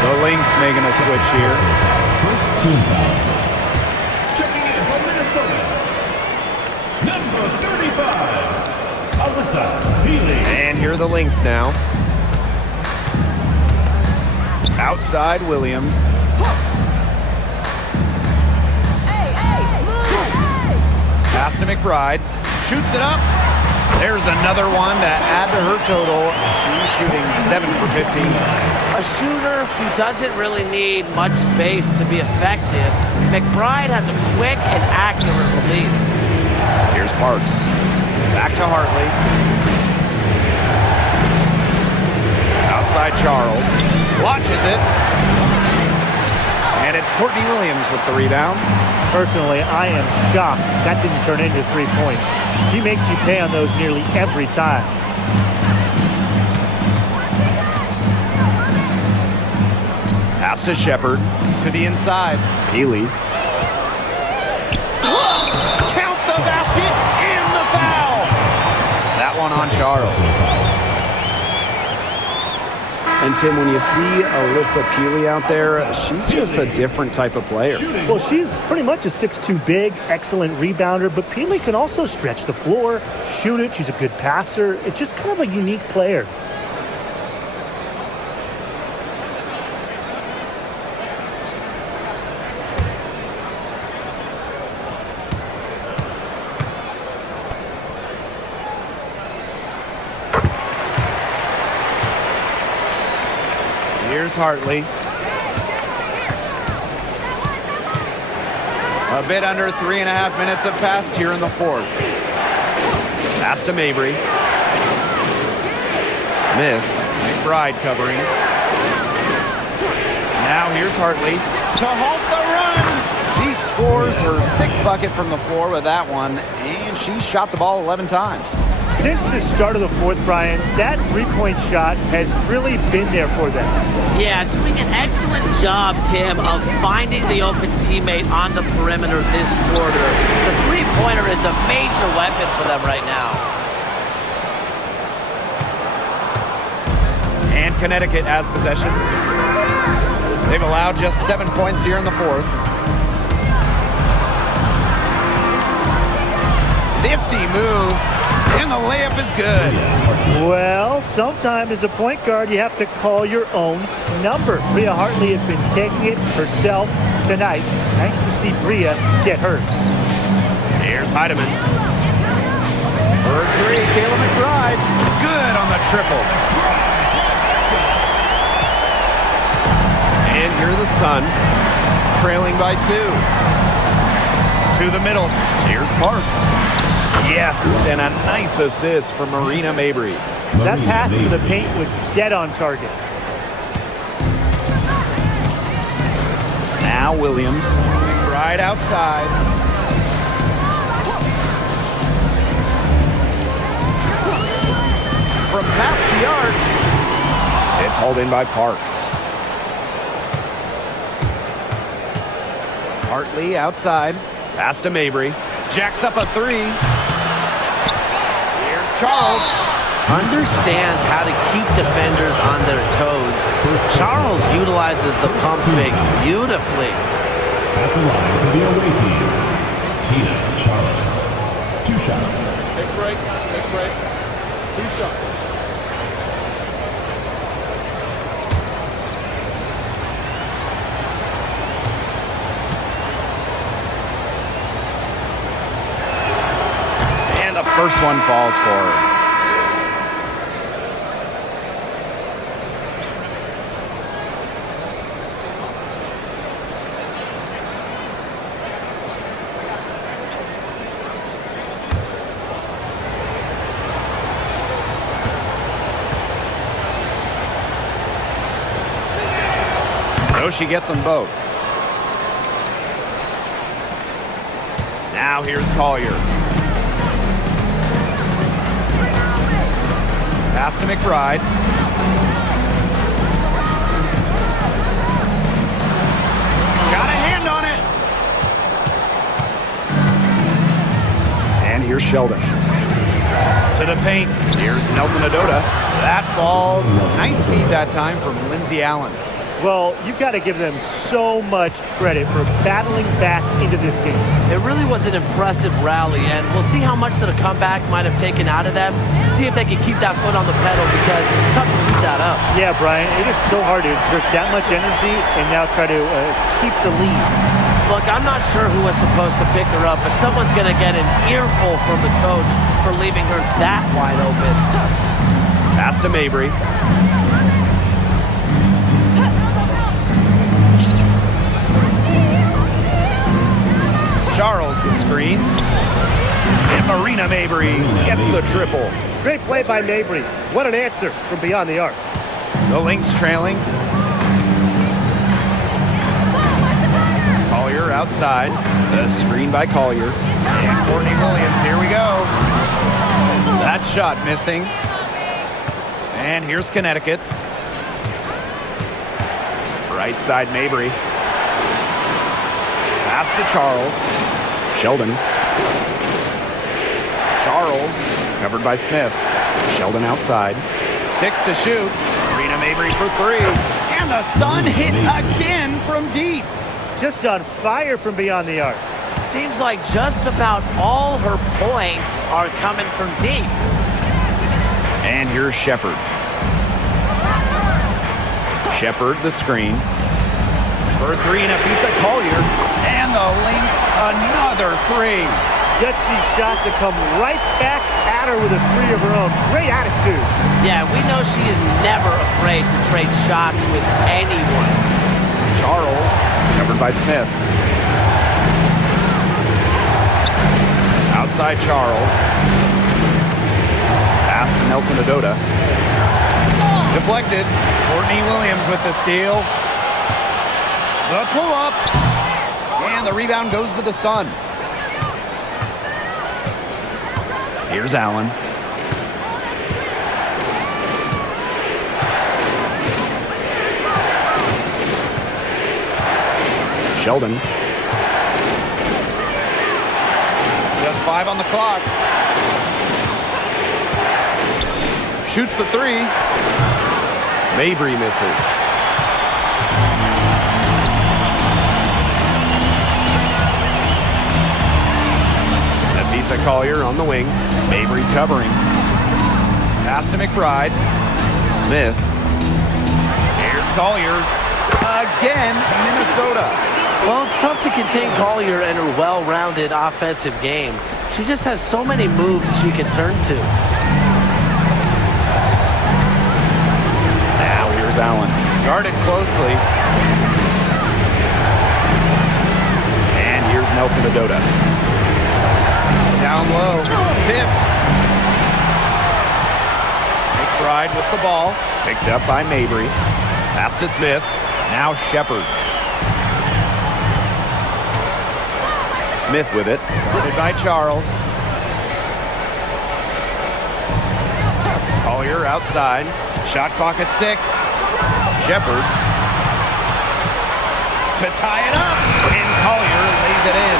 The Lynx making a switch here. First team foul. Checking in from Minnesota. Number 35, Alyssa Healy. And here are the Lynx now. Outside Williams. Pass to McBride. Shoots it up. There's another one to add to her total. She's shooting 7 for 15. A shooter who doesn't really need much space to be effective. McBride has a quick and accurate release. Here's Parks. Back to Hartley. Outside Charles. Watches it. And it's Courtney Williams with the rebound. Personally, I am shocked that didn't turn into 3 points. She makes you pay on those nearly every time. Pass to Shepard. To the inside. Healy. Count the basket and the foul. That one on Charles. And Tim, when you see Alyssa Peely out there, she's just a different type of player. Well, she's pretty much a 6'2" big, excellent rebounder, but Peely can also stretch the floor, shoot it. She's a good passer. It's just kind of a unique player. Here's Hartley. A bit under 3.5 minutes have passed here in the fourth. Pass to Mabry. Smith. McBride covering. Now here's Hartley to halt the run. She scores her 6th bucket from the floor with that one, and she shot the ball 11 times. Since the start of the fourth, Brian, that three-point shot has really been there for them. Yeah, doing an excellent job, Tim, of finding the open teammate on the perimeter this quarter. The three-pointer is a major weapon for them right now. And Connecticut has possession. They've allowed just 7 points here in the fourth. Nifty move. And the layup is good. Well, sometimes as a point guard, you have to call your own number. Bria Hartley has been taking it herself tonight. Nice to see Bria get hers. Here's Heidemann. For three, Kayla McBride. Good on the triple. And here are the Sun, trailing by 2. To the middle. Here's Parks. Yes, and a nice assist from Marina Mabry. That pass into the paint was dead on target. Now Williams, right outside. From past the arc, it's hauled in by Parks. Hartley outside, pass to Mabry, jacks up a 3. Charles understands how to keep defenders on their toes. Charles utilizes the pump fake beautifully. At the line for the away team, Tina Charles. 2 shots. Take a break. Take a break. 2 shots. and the first one falls for her. So she gets them both. Now here's Collier. Pass to McBride. Got a hand on it. And here's Sheldon. To the paint. Here's Nelson Adota. That falls. Nice feed that time from Lindsey Allen. Well, you've got to give them so much credit for battling back into this game. It really was an impressive rally, and we'll see how much that a comeback might have taken out of them. See if they can keep that foot on the pedal, because it's tough to keep that up. Yeah, Brian, it is so hard to exert that much energy and now try to keep the lead. Look, I'm not sure who was supposed to pick her up, but someone's going to get an earful from the coach for leaving her that wide open. Pass to Mabry. Charles the screen. And Marina Mabry gets the triple. Great play by Mabry. What an answer from beyond the arc. The Lynx trailing. Collier outside. The screen by Collier. And Courtney Williams, here we go. That shot missing. And here's Connecticut. Right side Mabry. Pass to Charles. Sheldon. Charles covered by Smith. Sheldon outside. 6 to shoot. Marina Mabry for 3. And the Sun hit again from deep. Just on fire from beyond the arc. Seems like just about all her points are coming from deep. And here's Shepard. Shepard the screen. For 3, Nafisa Collier. And the Lynx another 3. Gutsy shot to come right back at her with a 3 of her own. Great attitude. Yeah, we know she is never afraid to trade shots with anyone. Charles covered by Smith. Outside Charles. Pass to Nelson Adota. Deflected. Courtney Williams with the steal. The pull-up. And the rebound goes to the Sun. Here's Allen. Sheldon. Just 5 on the clock. Shoots the 3. Mabry misses. Nafisa Collier on the wing. Mabry covering. Pass to McBride. Smith. Here's Collier. Again, Minnesota. Well, it's tough to contain Collier and her well-rounded offensive game. She just has so many moves she can turn to. Now here's Allen. Guarded closely. And here's Nelson Adota. Down low. Tipped. McBride with the ball. Picked up by Mabry. Pass to Smith. Now Shepard. Smith with it. Guarded by Charles. Collier outside. Shot clock at 6. Shepard. To tie it up. And Collier lays it in.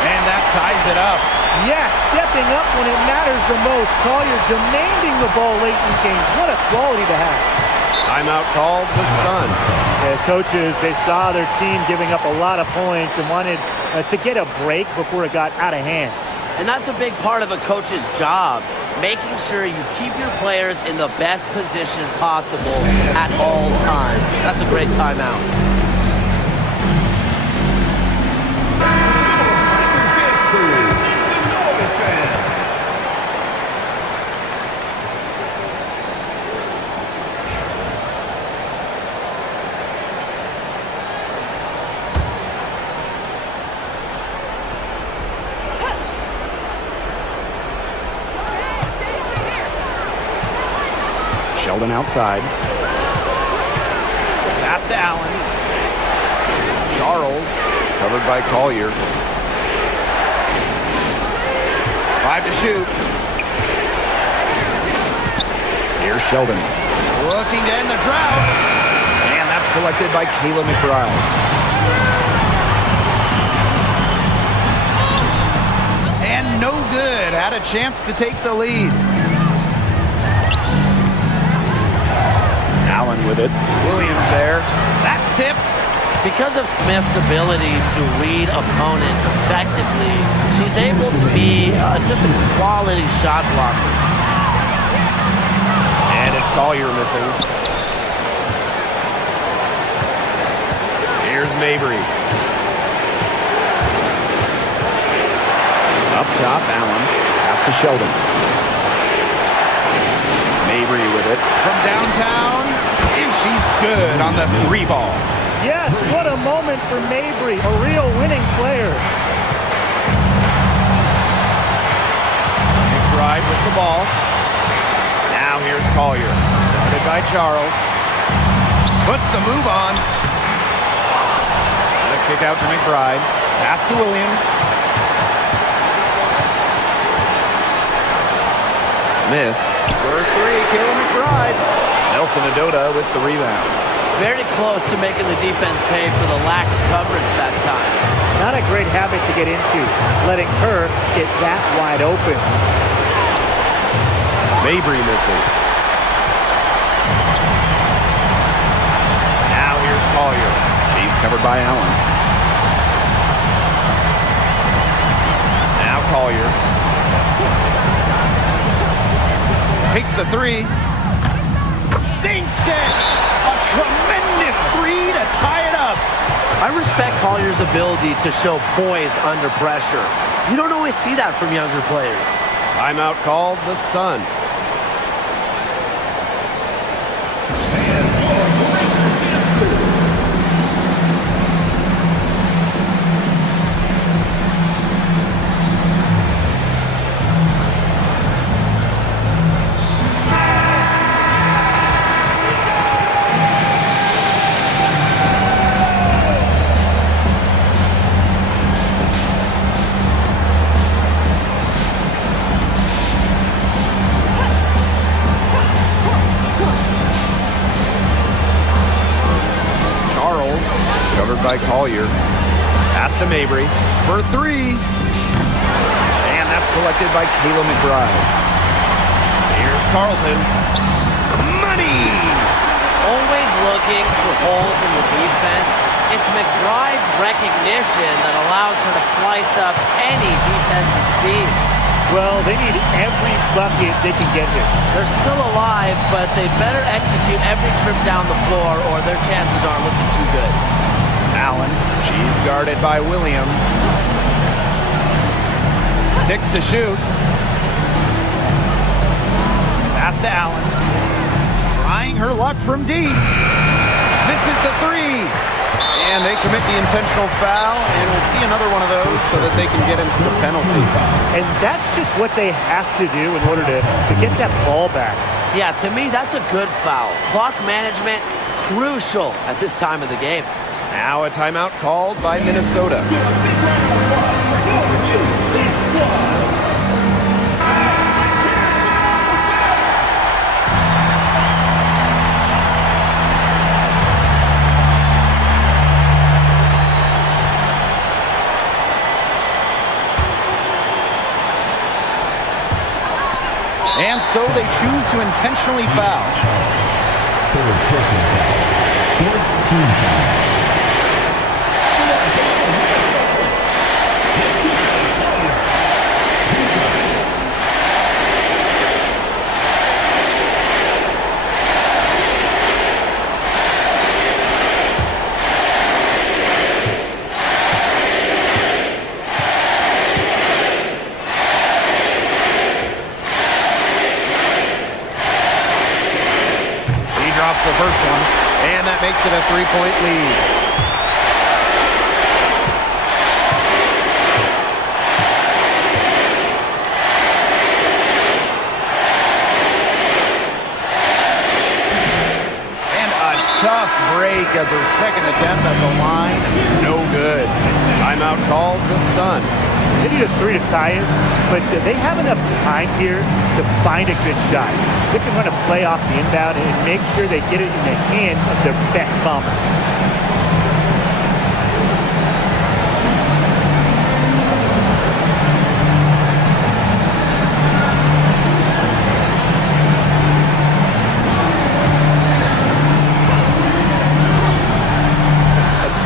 And that ties it up. Yeah, stepping up when it matters the most. Collier demanding the ball late in games. What a quality to have. Timeout called to Suns. Yeah, coaches, they saw their team giving up a lot of points and wanted to get a break before it got out of hand. And that's a big part of a coach's job, making sure you keep your players in the best position possible at all times. That's a great timeout. Sheldon outside. Pass to Allen. Charles, covered by Collier. 5 to shoot. Here's Sheldon. Looking to end the drought. And that's collected by Kayla McBride. And no good. Had a chance to take the lead. Allen with it. Williams there. That's tipped. Because of Smith's ability to read opponents effectively, she's able to be just a quality shot blocker. And it's Collier missing. Here's Mabry. Up top, Allen. Pass to Sheldon. Mabry with it. From downtown, and she's good on the 3 ball. Yes, what a moment for Mabry, a real winning player. McBride with the ball. Now here's Collier. Guarded by Charles. Puts the move on. The kick out to McBride. Pass to Williams. Smith. For 3, Kayla McBride. Nelson Adota with the rebound. Very close to making the defense pay for the lax coverage that time. Not a great habit to get into, letting her get that wide open. Mabry misses. Now here's Collier. She's covered by Allen. Now Collier. Takes the 3. Sinks it! A tremendous 3 to tie it up. I respect Collier's ability to show poise under pressure. You don't always see that from younger players. Timeout called the Sun. By Collier. Pass to Mabry for 3. And that's collected by Kayla McBride. Here's Carlton. Money! Always looking for holes in the defense. It's McBride's recognition that allows her to slice up any defensive scheme. Well, they need every bucket they can get here. They're still alive, but they better execute every trip down the floor or their chances aren't looking too good. Allen. She's guarded by Williams. 6 to shoot. Pass to Allen. Trying her luck from deep. Misses the 3. And they commit the intentional foul, and we'll see another one of those so that they can get into the penalty. And that's just what they have to do in order to get that ball back. Yeah, to me, that's a good foul. Clock management, crucial at this time of the game. Now a timeout called by Minnesota. And so they choose to intentionally foul. 14 foul. Drops the first one, and that makes it a 3-point lead. And a tough break as her second attempt at the line. No good. Timeout called the Sun. They need a 3 to tie it, but they have enough time here to find a good shot. They can run a play off the inbound and make sure they get it in the hands of their best bomber.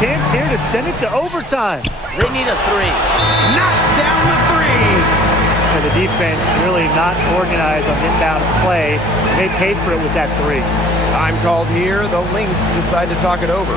Chance here to send it to overtime. They need a 3. Knocks down the threes. And the defense really not organized on inbound play. They paid for it with that 3. Time called here. The Lynx decide to talk it over.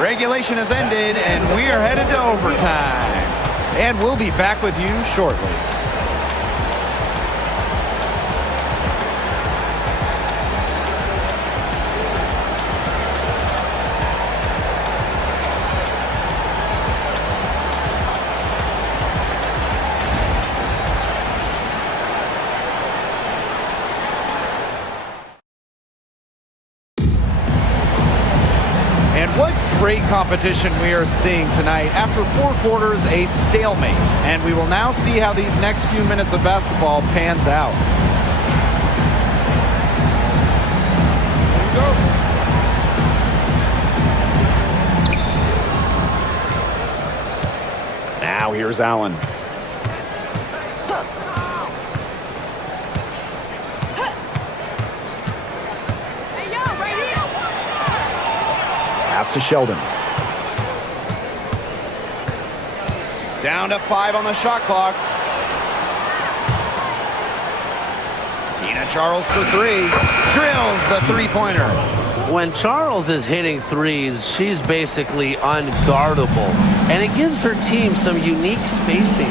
Regulation has ended, and we are headed to overtime. And we'll be back with you shortly. And what great competition we are seeing tonight. After 4 quarters, a stalemate. And we will now see how these next few minutes of basketball pans out. Now here's Allen. Pass to Sheldon. Down to 5 on the shot clock. Tina Charles for 3. Drills the three-pointer. When Charles is hitting threes, she's basically unguardable, and it gives her team some unique spacing.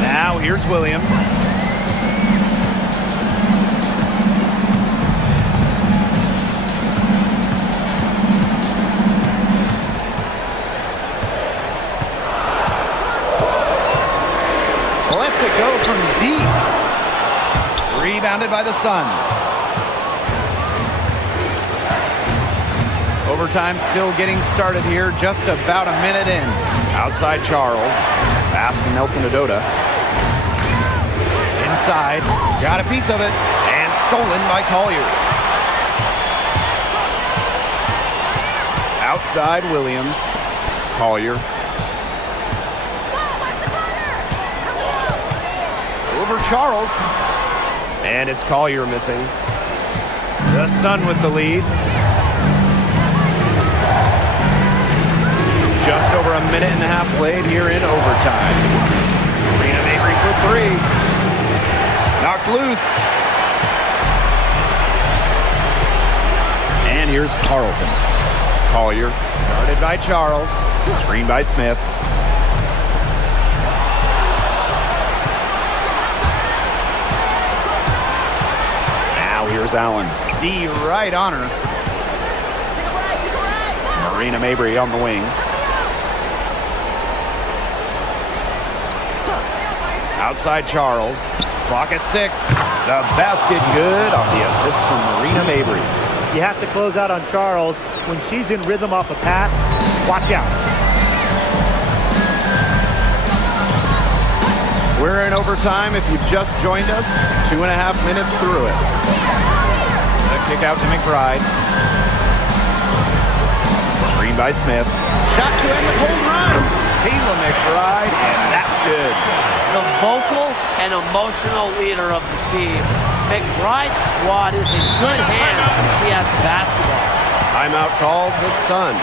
Now here's Williams. Lets it go from deep. Rebounded by the Sun. Overtime still getting started here, just about a minute in. Outside Charles. Pass to Nelson Adota. Inside. Got a piece of it. And stolen by Collier. Outside Williams. Collier. Over Charles. And it's Collier missing. The Sun with the lead. Just over a minute and a half played here in overtime. Marina Mabry for 3. Knocked loose. And here's Carlton. Collier guarded by Charles. Screen by Smith. Here's Allen. D right on her. Marina Mabry on the wing. Outside Charles. Clock at 6. The basket good off the assist from Marina Mabry. You have to close out on Charles. When she's in rhythm off a pass, watch out. We're in overtime if you've just joined us. 2.5 minutes through it. The kick out to McBride. Screen by Smith. Shot to end the cold run. Kayla McBride, and that's good. The vocal and emotional leader of the team. McBride's squad is in good hands when she has basketball. Timeout called the Sun.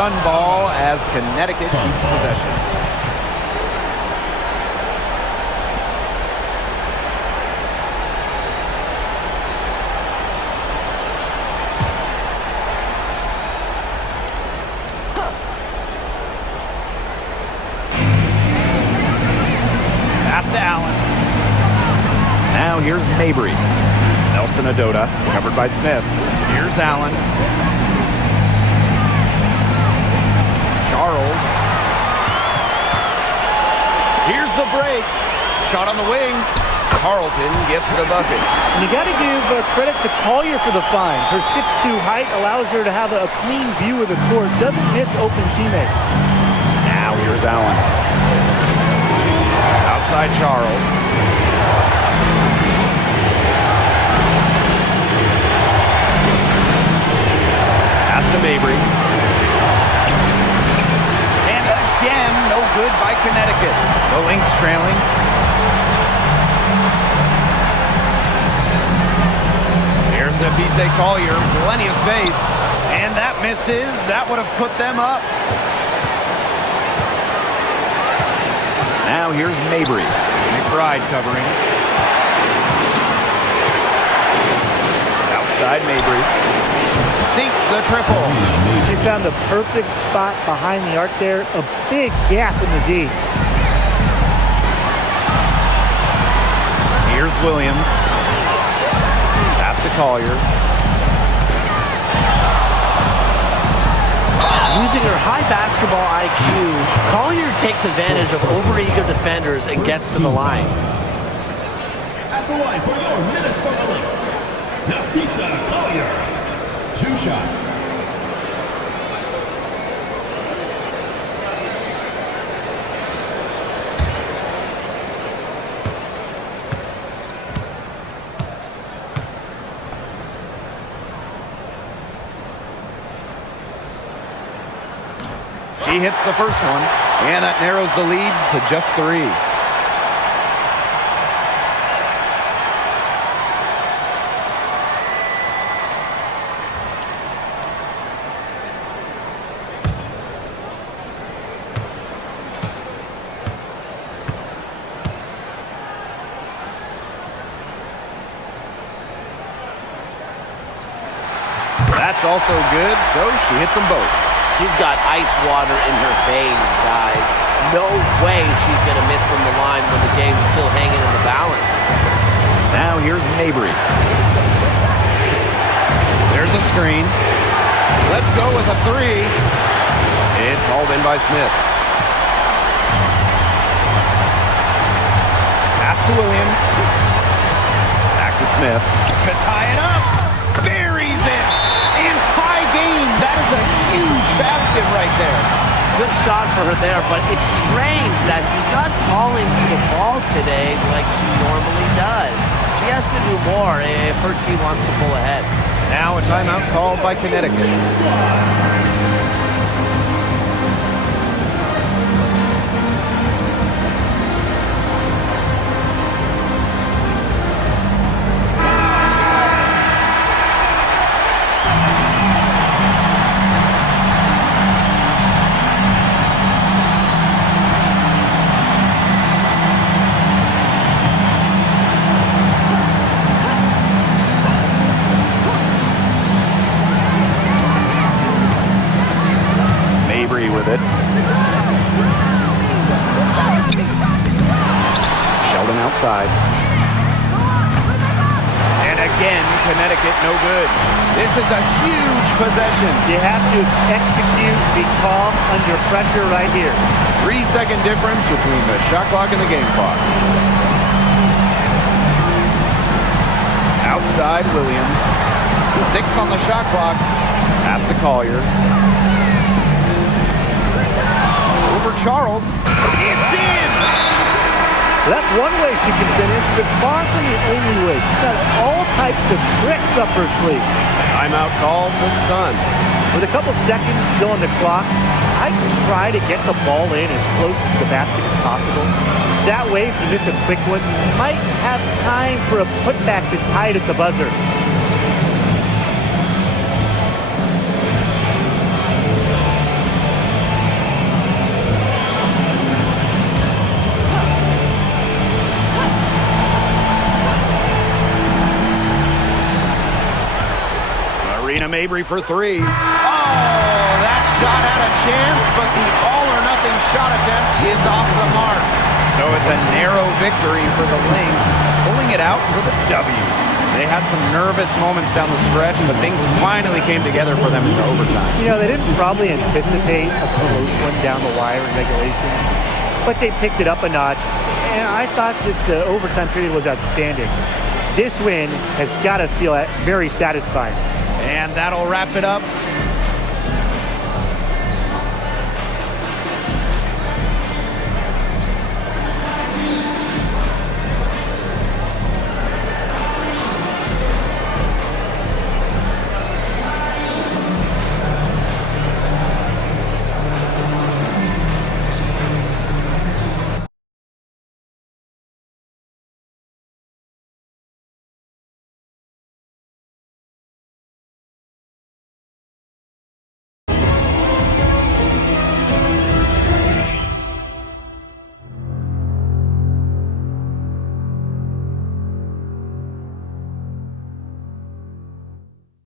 Sun ball as Connecticut keeps possession. Pass to Allen. Now here's Mabry. Nelson Adota, covered by Smith. Here's Allen. Charles. Here's the break. Shot on the wing. Carlton gets the bucket. And you got to give credit to Collier for the find. Her 6'2" height allows her to have a clean view of the court. Doesn't miss open teammates. Now here's Allen. Outside Charles. Pass to Mabry. And again, no good by Connecticut. The Lynx trailing. Here's Nafise Collier. Plenty of space. And that misses. That would have put them up. Now here's Mabry. McBride covering. Outside Mabry. Sinks the triple. She found the perfect spot behind the arc there. A big gap in the D. Here's Williams. Pass to Collier. Using her high basketball IQ, Collier takes advantage of overeager defenders and gets to the line. At the line for your Minnesota Lynx, Nafisa Collier. 2 shots. She hits the first one, and that narrows the lead to just 3. That's also good, so she hits them both. She's got ice water in her veins, guys. No way she's going to miss from the line when the game's still hanging in the balance. Now here's Mabry. There's a screen. Let's go with a 3. It's hauled in by Smith. Pass to Williams. Back to Smith. To tie it up. Buries it. And tie game. That is a huge basket right there. Good shot for her there, but it's strange that she's not calling for the ball today like she normally does. She has to do more if her team wants to pull ahead. Now a timeout called by Connecticut. With it. Sheldon outside. And again, Connecticut no good. This is a huge possession. You have to execute, be calm under pressure right here. 3-second difference between the shot clock and the game clock. Outside Williams. 6 on the shot clock. Pass to Collier. Over Charles. It's in! That's one way she can finish, but far from the only way. She's got all types of tricks up her sleeve. Timeout called the Sun. With a couple seconds still on the clock, I'd try to get the ball in as close to the basket as possible. That way, if you miss a quick one, you might have time for a putback to tie it at the buzzer. Mabry for three. Oh, that shot had a chance, but the all-or-nothing shot attempt is off the mark. So it's a narrow victory for the Lynx, pulling it out for the W. They had some nervous moments down the stretch, but things finally came together for them in overtime. You know, they didn't probably anticipate a close one down the wire in regulation, but they picked it up a notch, and I thought this overtime period was outstanding. This win has got to feel very satisfying. And that'll wrap it up